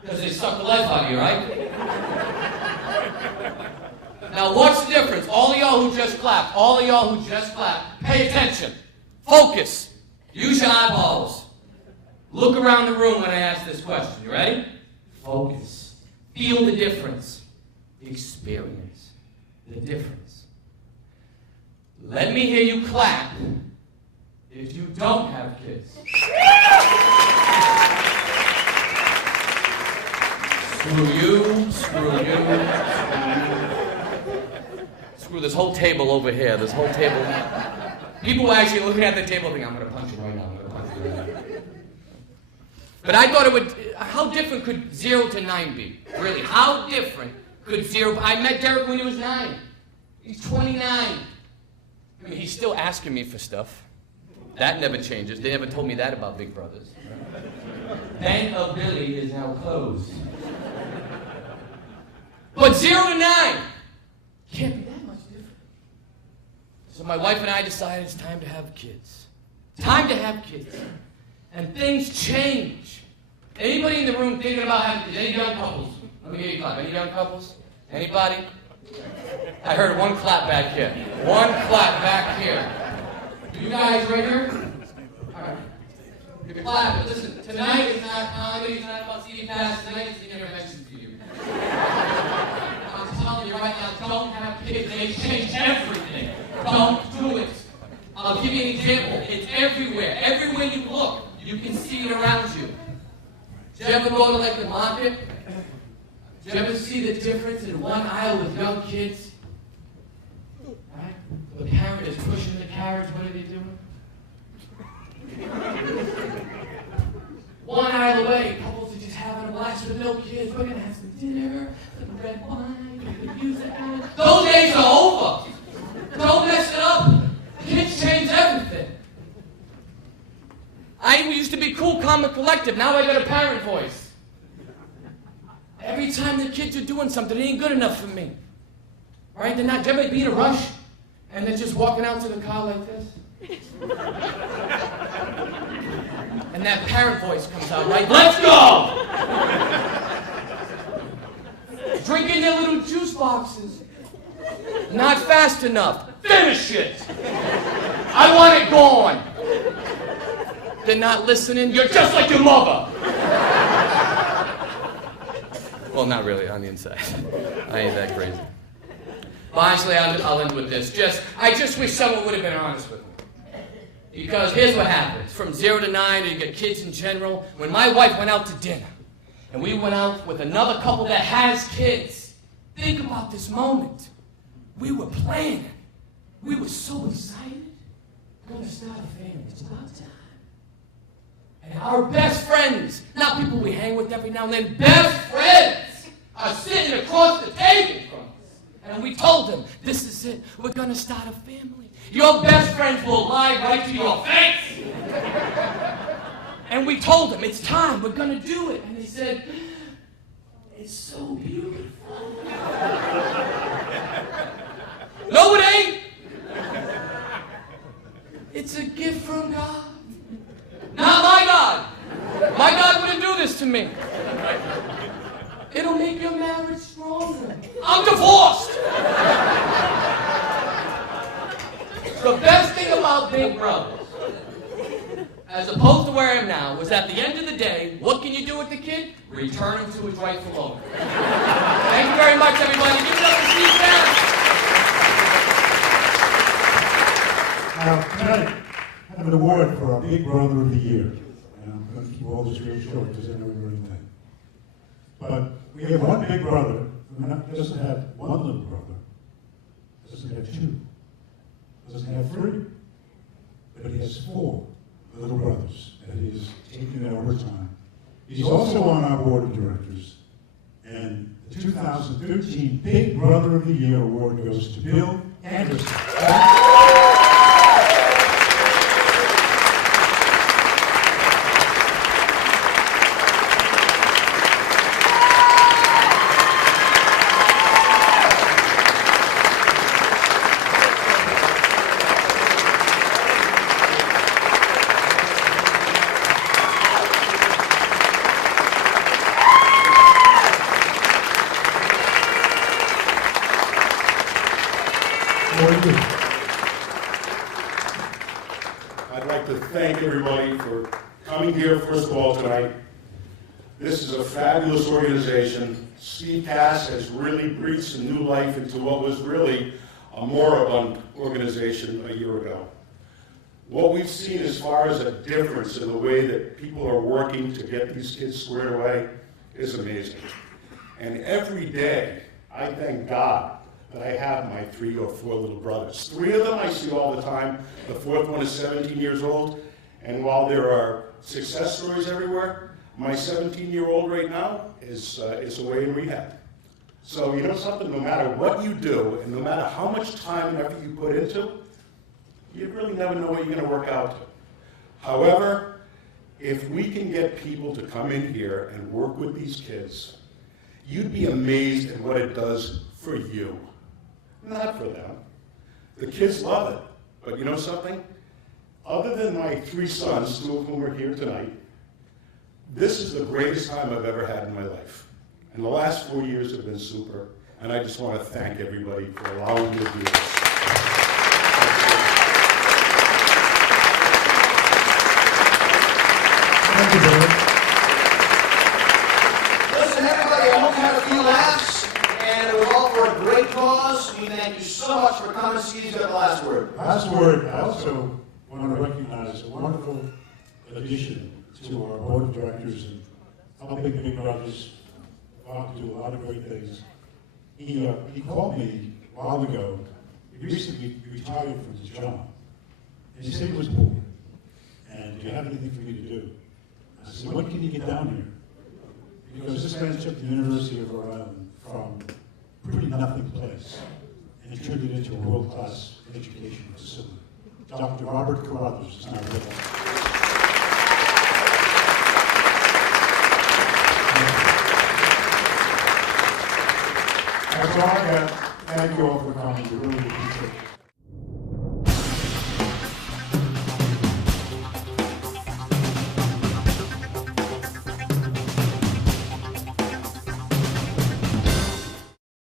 Because they suck the life out of you, right? Now what's the difference? All of y'all who just clapped, pay attention. Focus. Use your eyeballs. Look around the room when I ask this question. You ready? Focus. Feel the difference. Experience the difference. Let me hear you clap if you don't have kids. Screw you. Screw this whole table over here. This whole table. People actually looking at the table thinking, I'm going to punch you right now. But I thought it would, how different could 0 to 9 be? Really, how different could 0, I met Derek when he was 9. He's 29. I mean, he's still asking me for stuff. That never changes. They never told me that about Big Brothers. Bank of Billy is now closed. But 0 to 9 can't be that much different. So my wife and I decided it's time to have kids. Time to have kids. And things change. Anybody in the room thinking about having kids? Any young couples? Let me hear you clap. Any young couples? Anybody? I heard one clap back here. One clap back here. You guys right here? All right. You clap. But listen, tonight is not comedy. It's not about Steve Kass. Tonight is an intervention for you. I'm telling you right now, don't have kids. They change everything. Don't do it. I'll give you an example. It's everywhere. Everywhere you look, you can see it around you. Did you ever go to like the market? Did you ever see the difference in one aisle with young kids? Right? The parent is pushing the carriage. What are they doing? One aisle away, couples are just having a blast with no kids. We're going to have some dinner, some red wine, we could use that. Those days are over. Don't mess it up. Kids change everything. I used to be cool, calm, and collective. Now I got a parent voice. Every time the kids are doing something, it ain't good enough for me. Right? They're not generally being in a rush, and they're just walking out to the car like this. And that parent voice comes out, right? Let's go! Drinking their little juice boxes. Not fast enough. Finish it! I want it gone! They're not listening. You're just like your mother! Well, not really, on the inside. I ain't that crazy. But honestly, I'll end with this. I just wish someone would have been honest with me. Because here's what happens. From 0 to 9, you get kids in general. When my wife went out to dinner, and we went out with another couple that has kids, think about this moment. We were planning. We were so excited. We're going to start a family. It's about time. And our best friends, not people we hang with every now and then, best friends are sitting across the table from us. And we told them, this is it. We're going to start a family. Your best friends will lie right to your face. And we told them, it's time. We're going to do it. And they said, it's so beautiful. No, it ain't. It's a gift from God. Not my God. My God wouldn't do this to me. It'll make your marriage stronger. I'm divorced. The best thing about Big Brothers, as opposed to where I am now, was at the end of the day, what can you do with the kid? Return him to his rightful owner. Thank you very much, everybody. Give it up to Steve Cass. Now, tonight, I have an award for our Big Brother of the Year. And I'm going to keep all this real short because I know everything. But we have one big brother who doesn't have one little brother, doesn't have two, doesn't have three, but he has 4 little brothers that he is taking over time. He's also on our board of directors, and the 2013 Big Brother of the Year award goes to Bill Anderson. I'd like to thank everybody for coming here, first of all, tonight. This is a fabulous organization. Steve Cass has really breathed some new life into what was really a moribund organization a year ago. What we've seen as far as a difference in the way that people are working to get these kids squared away is amazing. And every day, I thank God that I have my 3 or 4 little brothers. 3 of them I see all the time. The 4th one is 17 years old. And while there are success stories everywhere, my 17-year-old right now is away in rehab. So you know something, no matter what you do, and no matter how much time and effort you put into, you really never know what you're going to work out to. However, if we can get people to come in here and work with these kids, you'd be amazed at what it does for you. Not for them. The kids love it. But you know something? Other than my 3 sons, 2 of whom are here tonight, this is the greatest time I've ever had in my life. And the last 4 years have been super. And I just want to thank everybody for allowing me to do this. Thank you, Bill. Listen, everybody, I hope you had a few laughs, and it was all for a great cause. We thank you so much for coming. Steve's got the last word. Last word, I also want to recognize a wonderful addition to our board of directors and helping Big Brothers to do a lot of great things. He called me a while ago. He recently retired from his job. And he said he was bored. And do you have anything for me to do? I said, when can you get down here? Because this man took the University of Rhode Island from a pretty nothing place and turned it into a world-class education facility. Dr. Robert Carruthers is now with us. That's all I got. Thank you all for coming.